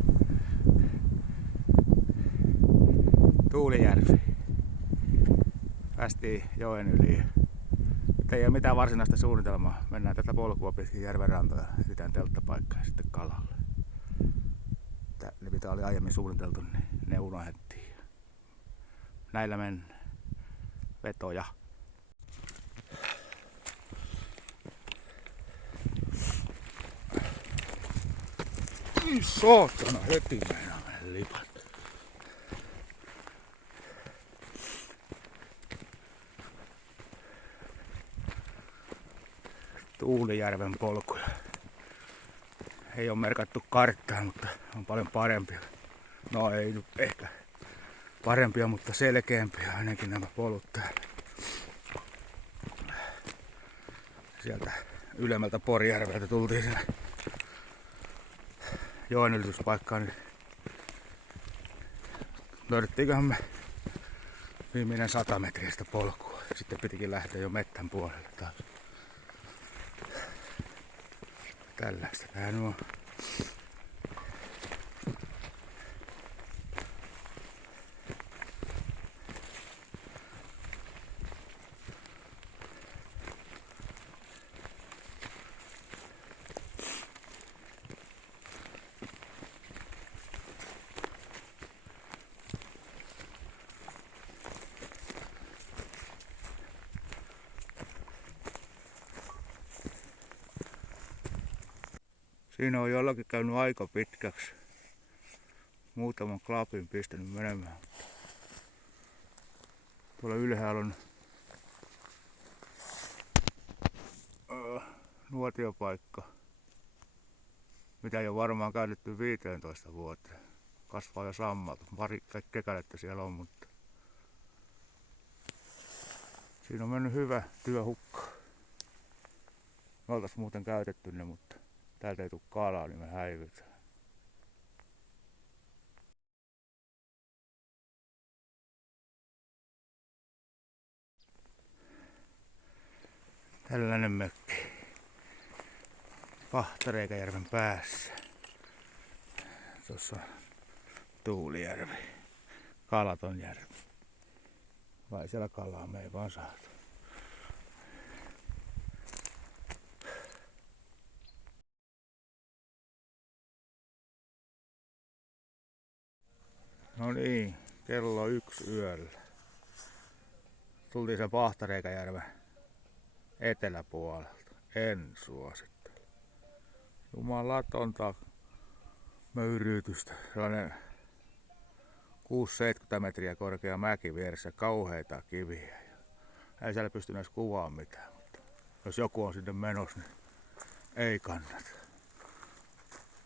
Tuulijärvi. Päästiin joen yli. Nyt ei ole mitään varsinaista suunnitelmaa. Mennään tätä polkua pitkin järven rantoja. Etsitään telttapaikkaa ja sitten kalalle. Ne mitä oli aiemmin suunniteltu, niin ne unohdettiin. Näillä mennään. Vetoja. Saatana, heti meinaa mennä lipat. Tuulijärven polkuja. Ei ole merkattu karttaan, mutta on paljon parempia. No ei nyt ehkä parempia, mutta selkeämpiä ainakin nämä polut täällä. Sieltä ylemmältä Porijärveltä tultiin sinne joen ylityspaikkaan, niin löydettiinköhän me viimeinen 100 metriä sitä polkua. Sitten pitikin lähteä jo mettän puolelle taas. Tällaista tää nyt on. Siinä on jollakin käynyt aika pitkäksi. Muutaman klapin pistänyt menemään. Tuolla ylhäällä on nuotiopaikka, mitä ei ole varmaan käytetty 15 vuoteen. Kasvaa jo sammalta. Pari kekälettä siellä on, mutta siinä on mennyt hyvä työ hukkaan. Me oltais muuten käytetty ne, mutta täältä ei tule kalaa, niin me häivytään. Tällainen mökki. Pahtareikäjärven päässä. Tuossa on Tuulijärvi. Kalaton järvi. Vai siellä kalaa me ei vaan saatu. No niin, kello 1 yöllä. Tultiin sen Pahtareikäjärven eteläpuolelta. En suosittele. Jumalatonta möyryytystä. Sellainen 6-70 metriä korkea mäki vieressä, kauheita kiviä. Ei siellä pysty edes kuvaamaan mitään, mutta jos joku on sinne menossa, niin ei kannata.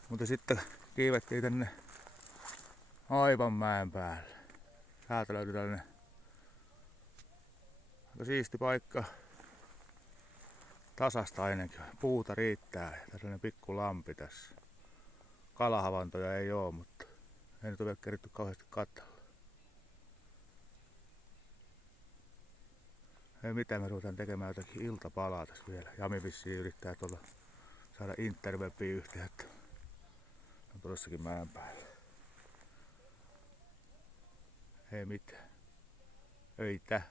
Mutta sitten kiivettiin tänne aivan mäen päälle. Täältä löytyy tällainen aika siisti paikka. Tasasta ainakin. Puuta riittää ja tällainen pikku lampi tässä. Kalahavaintoja ei oo, mutta ei nyt ole vielä keritty kauheasti katsella. Ei mitään, me ruvetaan tekemään jotakin iltapalaa tässä vielä. Jami vissiin yrittää tuolla saada interwebbiin yhteyttä. On tuossakin mäen päällä. Ei mitään. Öitä.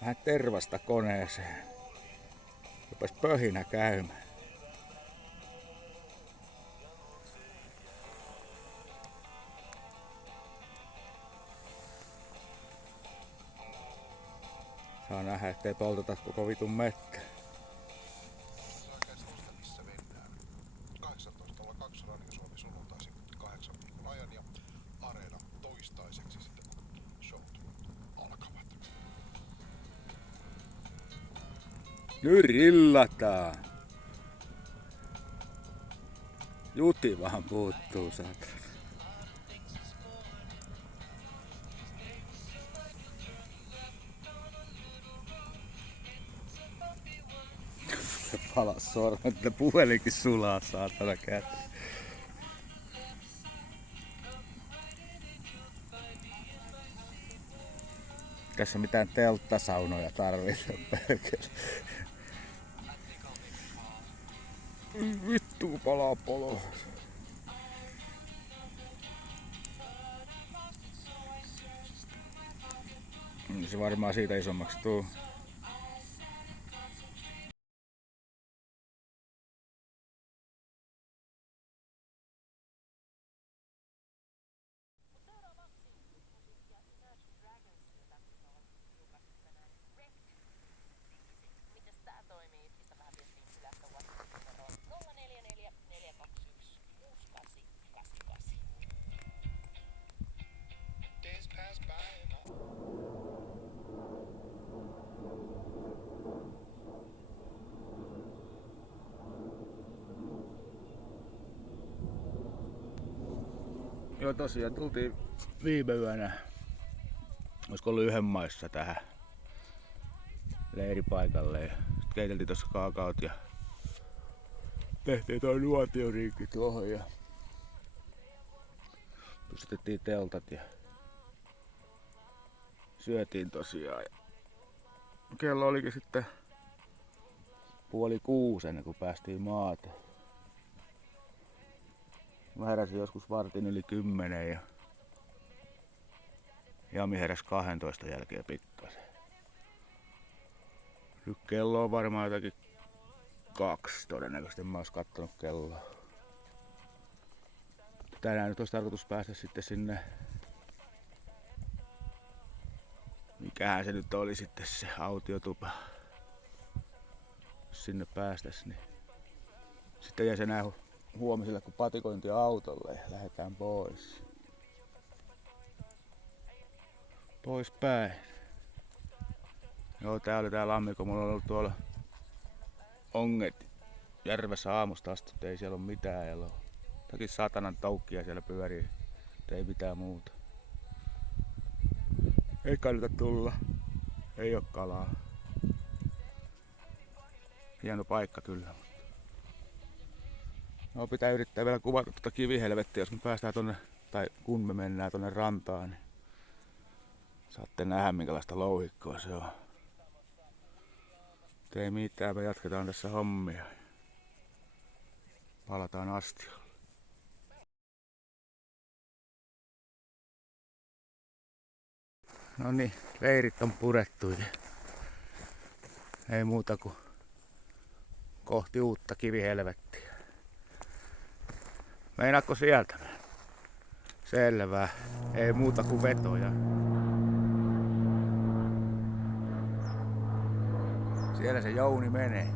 Vähän tervasta koneeseen. Rupes pöhinä käymään. Saa nähdä, ettei polteta koko vitun mettä. 18.02 Radio Suomi sunnuntaisin 8 viikon ajan ja Areena toistaiseksi sitten showt alkavat. Nyt rillataan. Juti vaan puuttuu saatana. Palas sormet, että puhelinkin sulaa saatana käteen. Tässä mitään telttasaunoja tarvita perkele. Vittu kun palaa polo. Se varmaan siitä isommaksi tuu. Joo, tosiaan tultiin viime yönä, olisiko ollut yhden maissa tähän leiripaikalle ja sit keiteltiin tossa kaakaot ja tehtiin toi nuotiorinkki tuohon ja pystytettiin teltat ja syötiin tosiaan. Ja kello olikin sitten 5:30 ennen kuin päästiin maata. Mä heräsin joskus 10:15 ja Jami heräsi 12 jälkeen pikkasen. Nyt kello on varmaan jotakin 2 todennäköisesti, en mä ois kattonut kelloa. Tänään nyt olisi tarkoitus päästä sitten sinne, mikähän se nyt oli sitten se autiotupa. Jos sinne päästäis, niin sitten jäi se nää huomiselle kun patikointi autolle ja lähdetään pois. Pois päin. Joo, tää oli tää lammikko, mulla on ollut tuolla onget järvessä aamusta asti, ei siellä oo mitään eloa. Takin satanan toukkia siellä pyörii, ei mitään muuta. Ei kannata tulla, ei oo kalaa. Hieno paikka kyllä. No, pitää yrittää vielä kuvata tuota kivihelvettiä, jos me päästään tonne, tai kun me mennään tonne rantaan, niin saatte nähdä minkälaista louhikkoa se on. Ei mitään, me jatketaan tässä hommia. Palataan astiolle. No niin, leirit on purettu ja ei muuta kuin kohti uutta kivihelvettiä. Meinaatko sieltä? Selvä. Ei muuta kuin vetoja. Siellä se Jouni menee.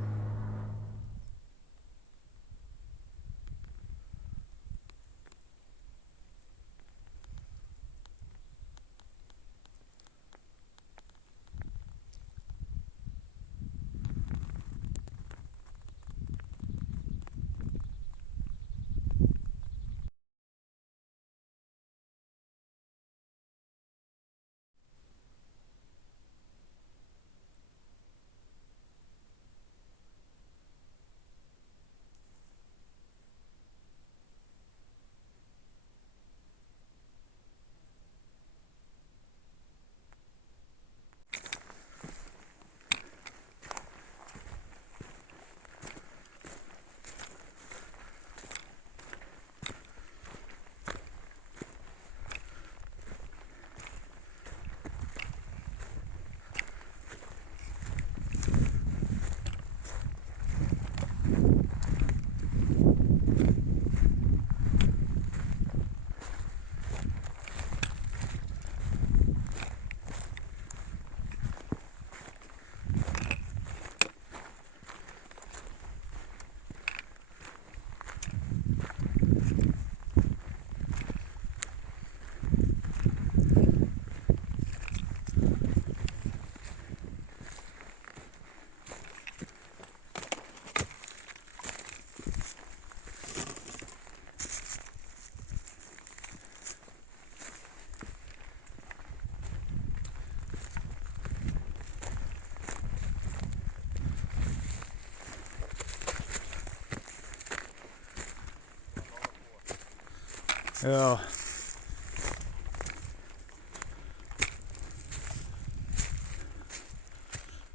Joo.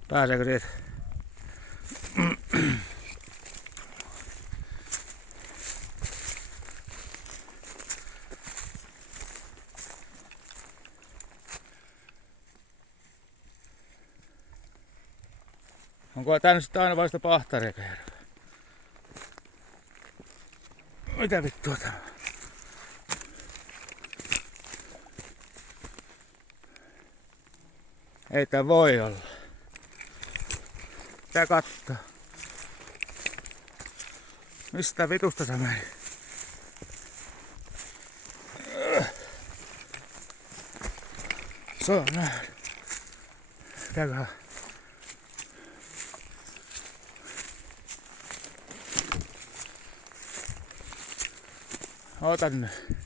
Pääseekö siitä? Onko tänne sitten aina vasta Pahtareikajärve? Mitä vittua tämä? Ei tää voi olla. Tää kattaa. Mistä vitusta sä meni? Se on näin. Pitääköhän? Otan nyt.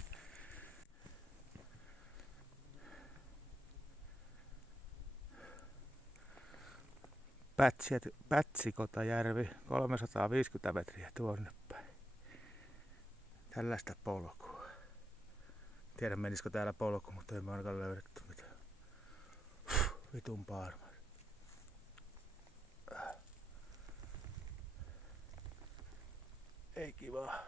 Pätsikotajärvi, 350 metriä tuonne päin. Tällaista polkua. Tiedä menisikö täällä polku, mutta ei me ainakaan löydetty mitään. Vitun paarma. Ei kivaa.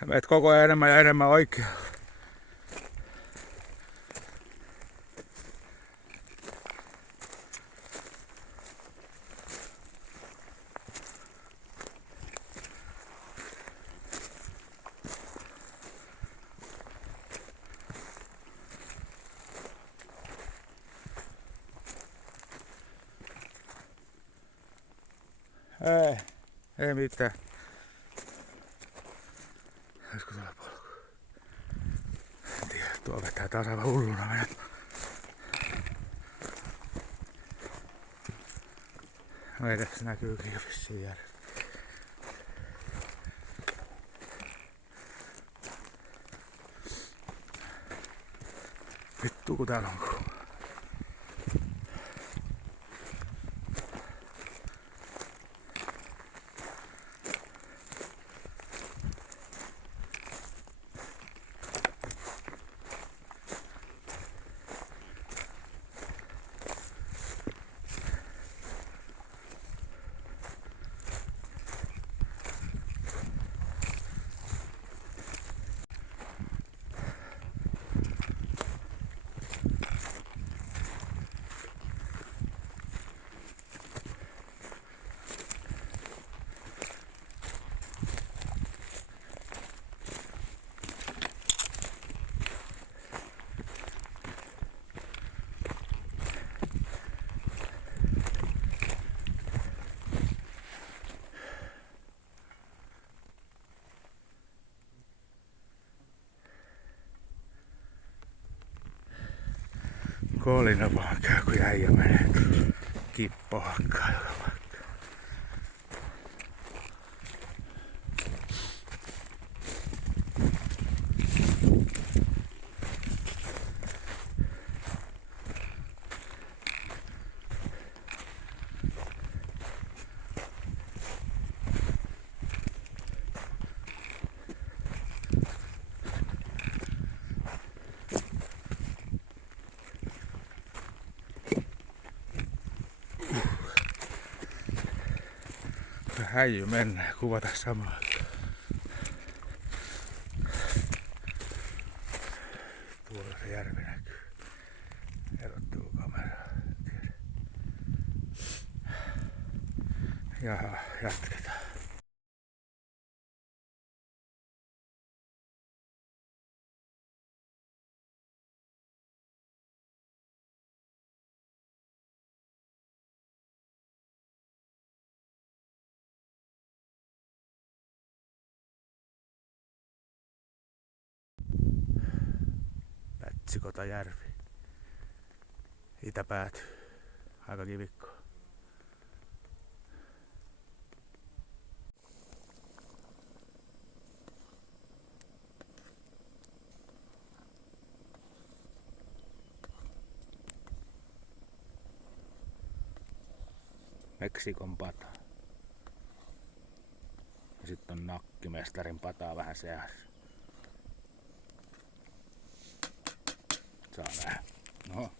Sä meet koko ajan enemmän ja enemmän oikealle. Ei mitään. Olisiko tuolla polku? En tiedä, tuo vetää taas aivan hulluna menemään. No ei tässä näkyykin jo vissiin järvi. Vittu kun täällä on kuuma. Kolina vaan käy, kun äijä menee kippohakkaan joka paikka. Häijy mennä ja kuvata samaa. Tuolla se järvi näkyy. Erottuu kamera. Jaha, jatketaan. Pätsikotajärvi. Itäpääty. Aika kivikko. Meksikon pata. Ja sitten on Nakkimestarin pataa vähän seassa. Saa nähdä. No.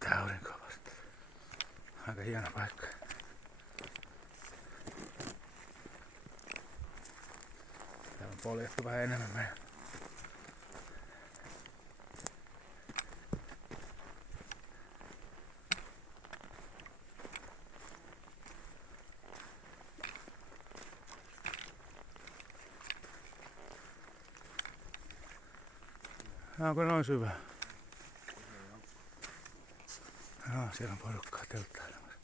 tää aurinkoa vasta. Aika hieno paikka. Täällä on poljettu vähän enemmän meidän. Onko noin syvä? Joo, siellä on porukkaa telttailemassa.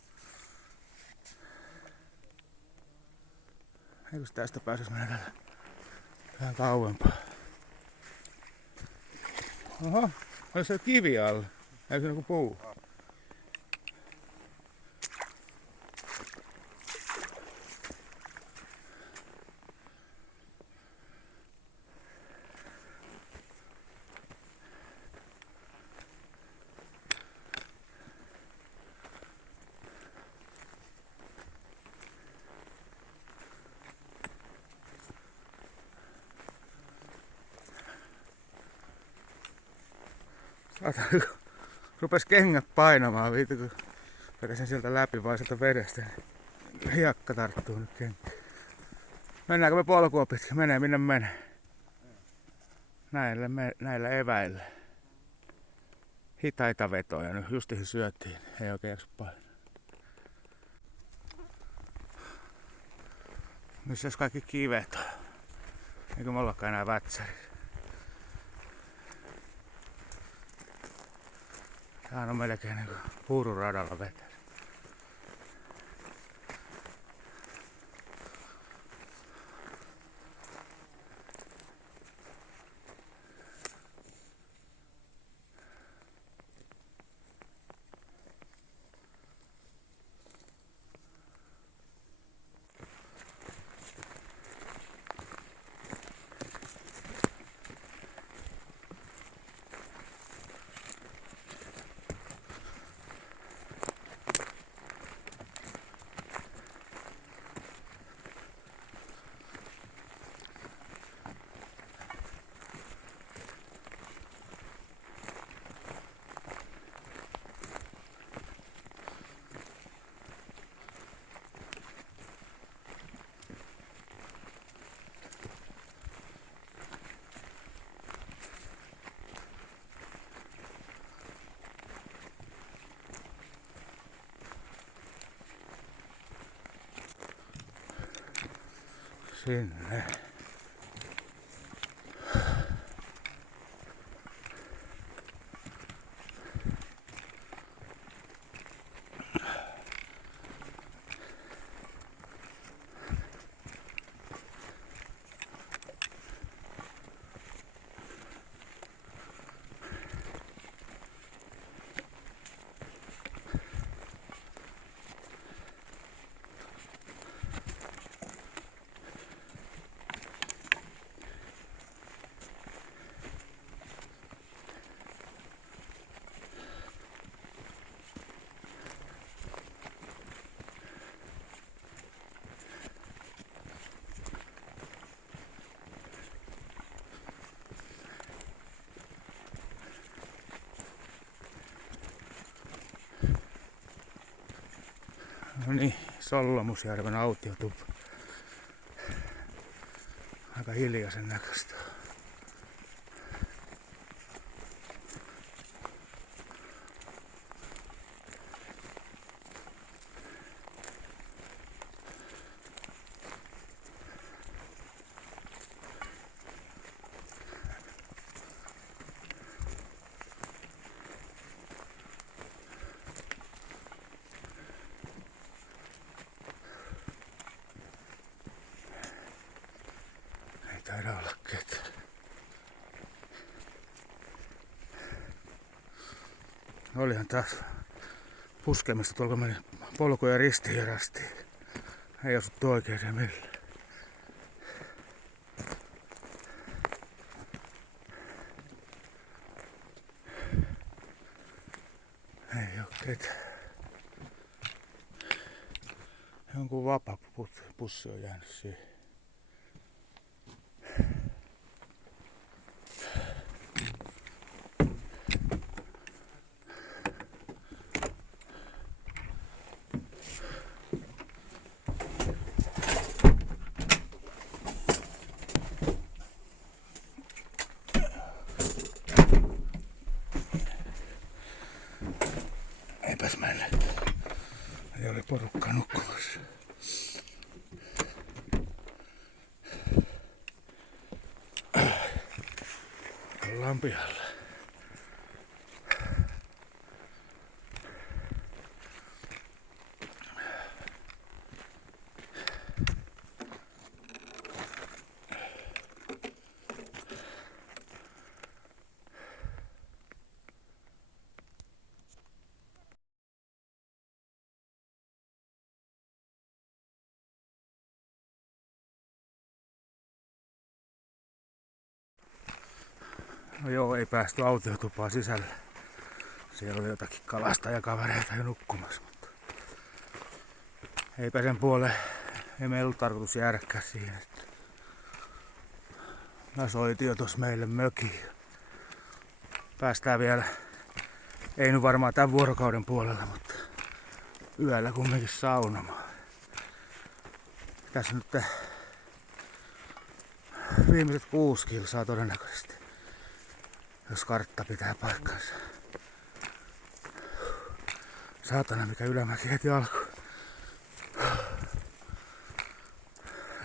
Eikös tästä pääsis mennä vähän kauempaa? Oho, oli se kivi alla. Eikö se joku puu? Rupes kengät painamaan, viitu kun vetäsin sieltä läpi vai sieltä vedestä. Hiekka tarttuu nyt kengät. Mennäänkö me polkua pitkin? Menee minne menee. Näillä eväillä. Hitaita vetoja, nyt justiin syötiin. Ei oikein jaksa painaa. Missäs kaikki kivet on? Eikö me ollakaan enää vätsärissä? Tää on melkein niinku puururadalla vetä. Sinne. No niin, Sollomusjärven autiotupa. Aika hiljaisen näköistä. Taida olla ketään. Olihan taas puskemista tuolla meni polkuja ristiin ja rastiin. Ei osuttu oikein millään. Ei oo ketään. Jonkun vapapussi on jäänyt siihen. eipäs mennä. Ei ole porukka nukkumassa. Ollaan pihalla. No joo, ei päästy autiotupaan sisälle. Siellä oli jotakin kalastajakavareita jo nukkumassa, mutta eipä sen puoleen. Ei meillä ollut tarkoitus jäädäkään siihen. Mä soitin jo tossa meille mökiin. Päästään vielä, ei nyt varmaan tämän vuorokauden puolella, mutta yöllä kumminkin saunomaan. Tässä nyt viimeiset 6 kilsaa todennäköisesti, jos kartta pitää paikkansa. Saatana, mikä ylämäki heti alkoi.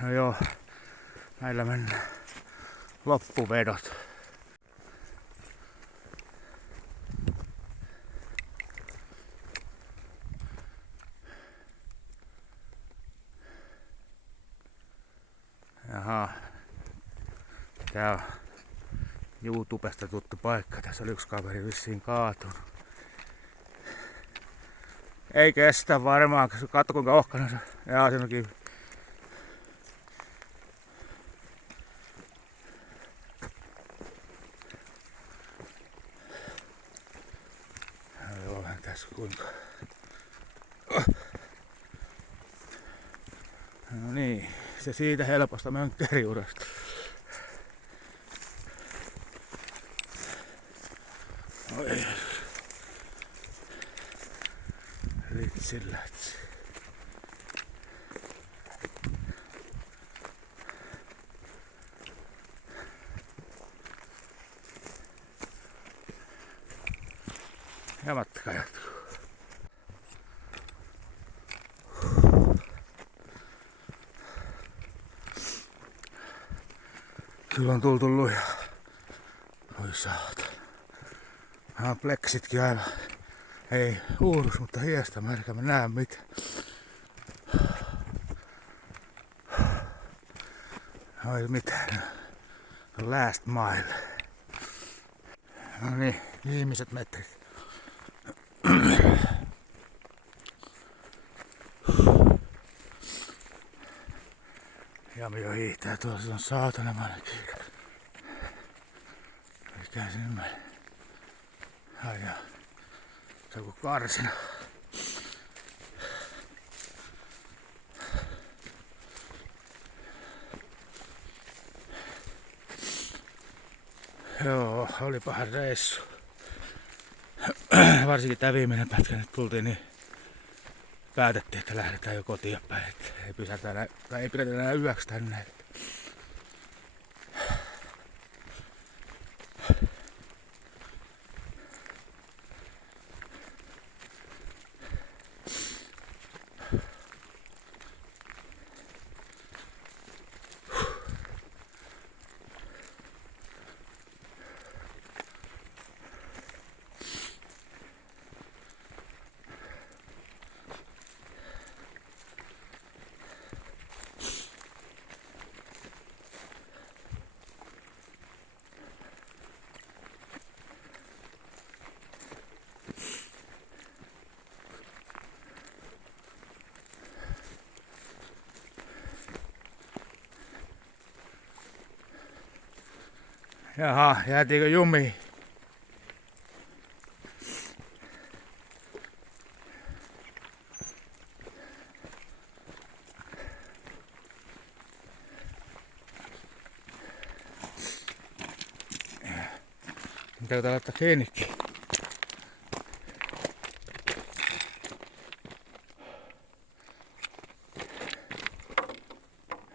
No joo, näillä mennään. Loppuvedot. Jaha. Tää on YouTubesta tuttu paikka. Tässä oli yksi kaveri vissiin kaatunut. Ei kestä varmaan, katso kuinka ohkana se. Jaa, siinä on kivi. Joo, tässä kuinka. No niin, se siitä helposta mönkkeriurasta. Oi. Litsillätsi. Ja matka jatkuu. Kyllä on tultu lujaa. Oi saata. Nämä pleksitkin aivan. Ei uurus, mutta hiestä märkä. Mä näen mitään. Oi mitään. Last mile. No niin, viimeiset metrit. Jami jo hiihtää tuolla, se on saatanamainen kiire. Mikä sinne menee? Ai jaa. Se on kuin karsina. Joo, olipahan reissu. Varsinkin tää viimeinen pätkä nyt tultiin, niin päätettiin, että lähdetään jo kotiin päin. Ei pidetä enää yöksi tänne. Jaha, jäätiinkö jumiin? Mitä tää laittaa kiinnikin?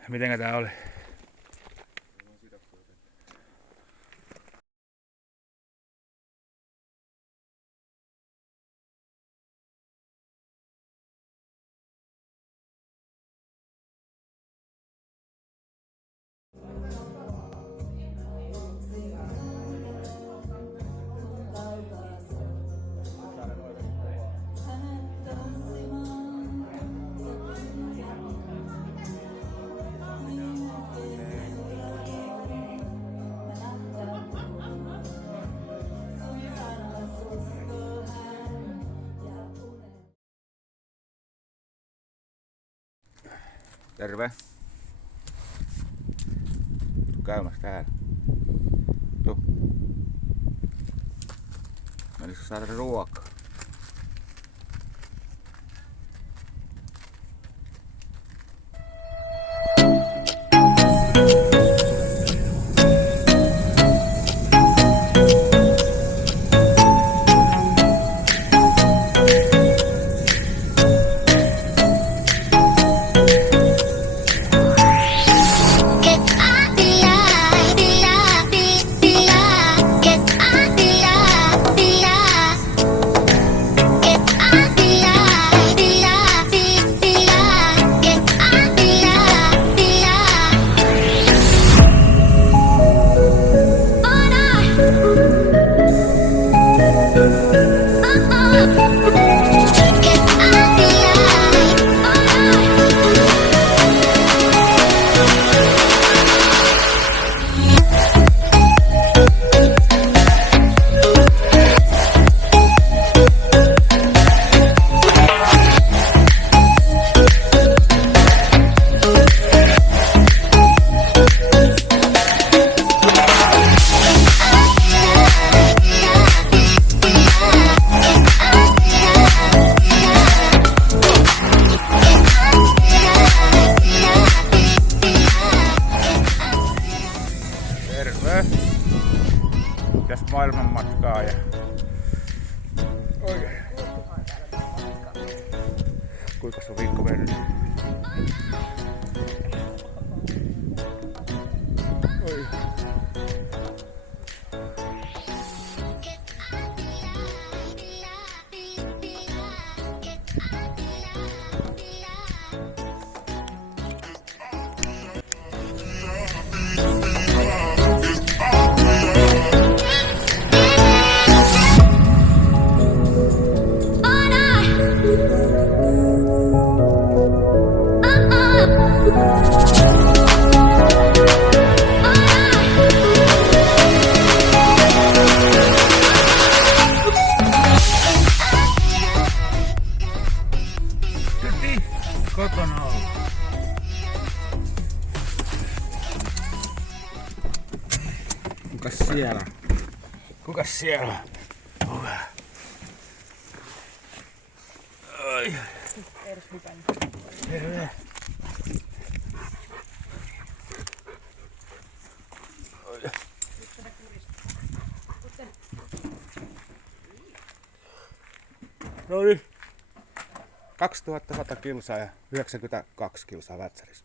Mitenkä tää oli? Terve. Käymässä täällä. Tuu. Menisikö saada ruokaa? Terve. Mitäs maailmanmatkaa ja... Oi. Kuinka se on viikko mennyt? Oi. Kotona on. Kukas siellä? Kukas siellä? Oi. Terve. Oi. No niin. 2100 kilsaa ja 92 kilsaa Vätsärissä.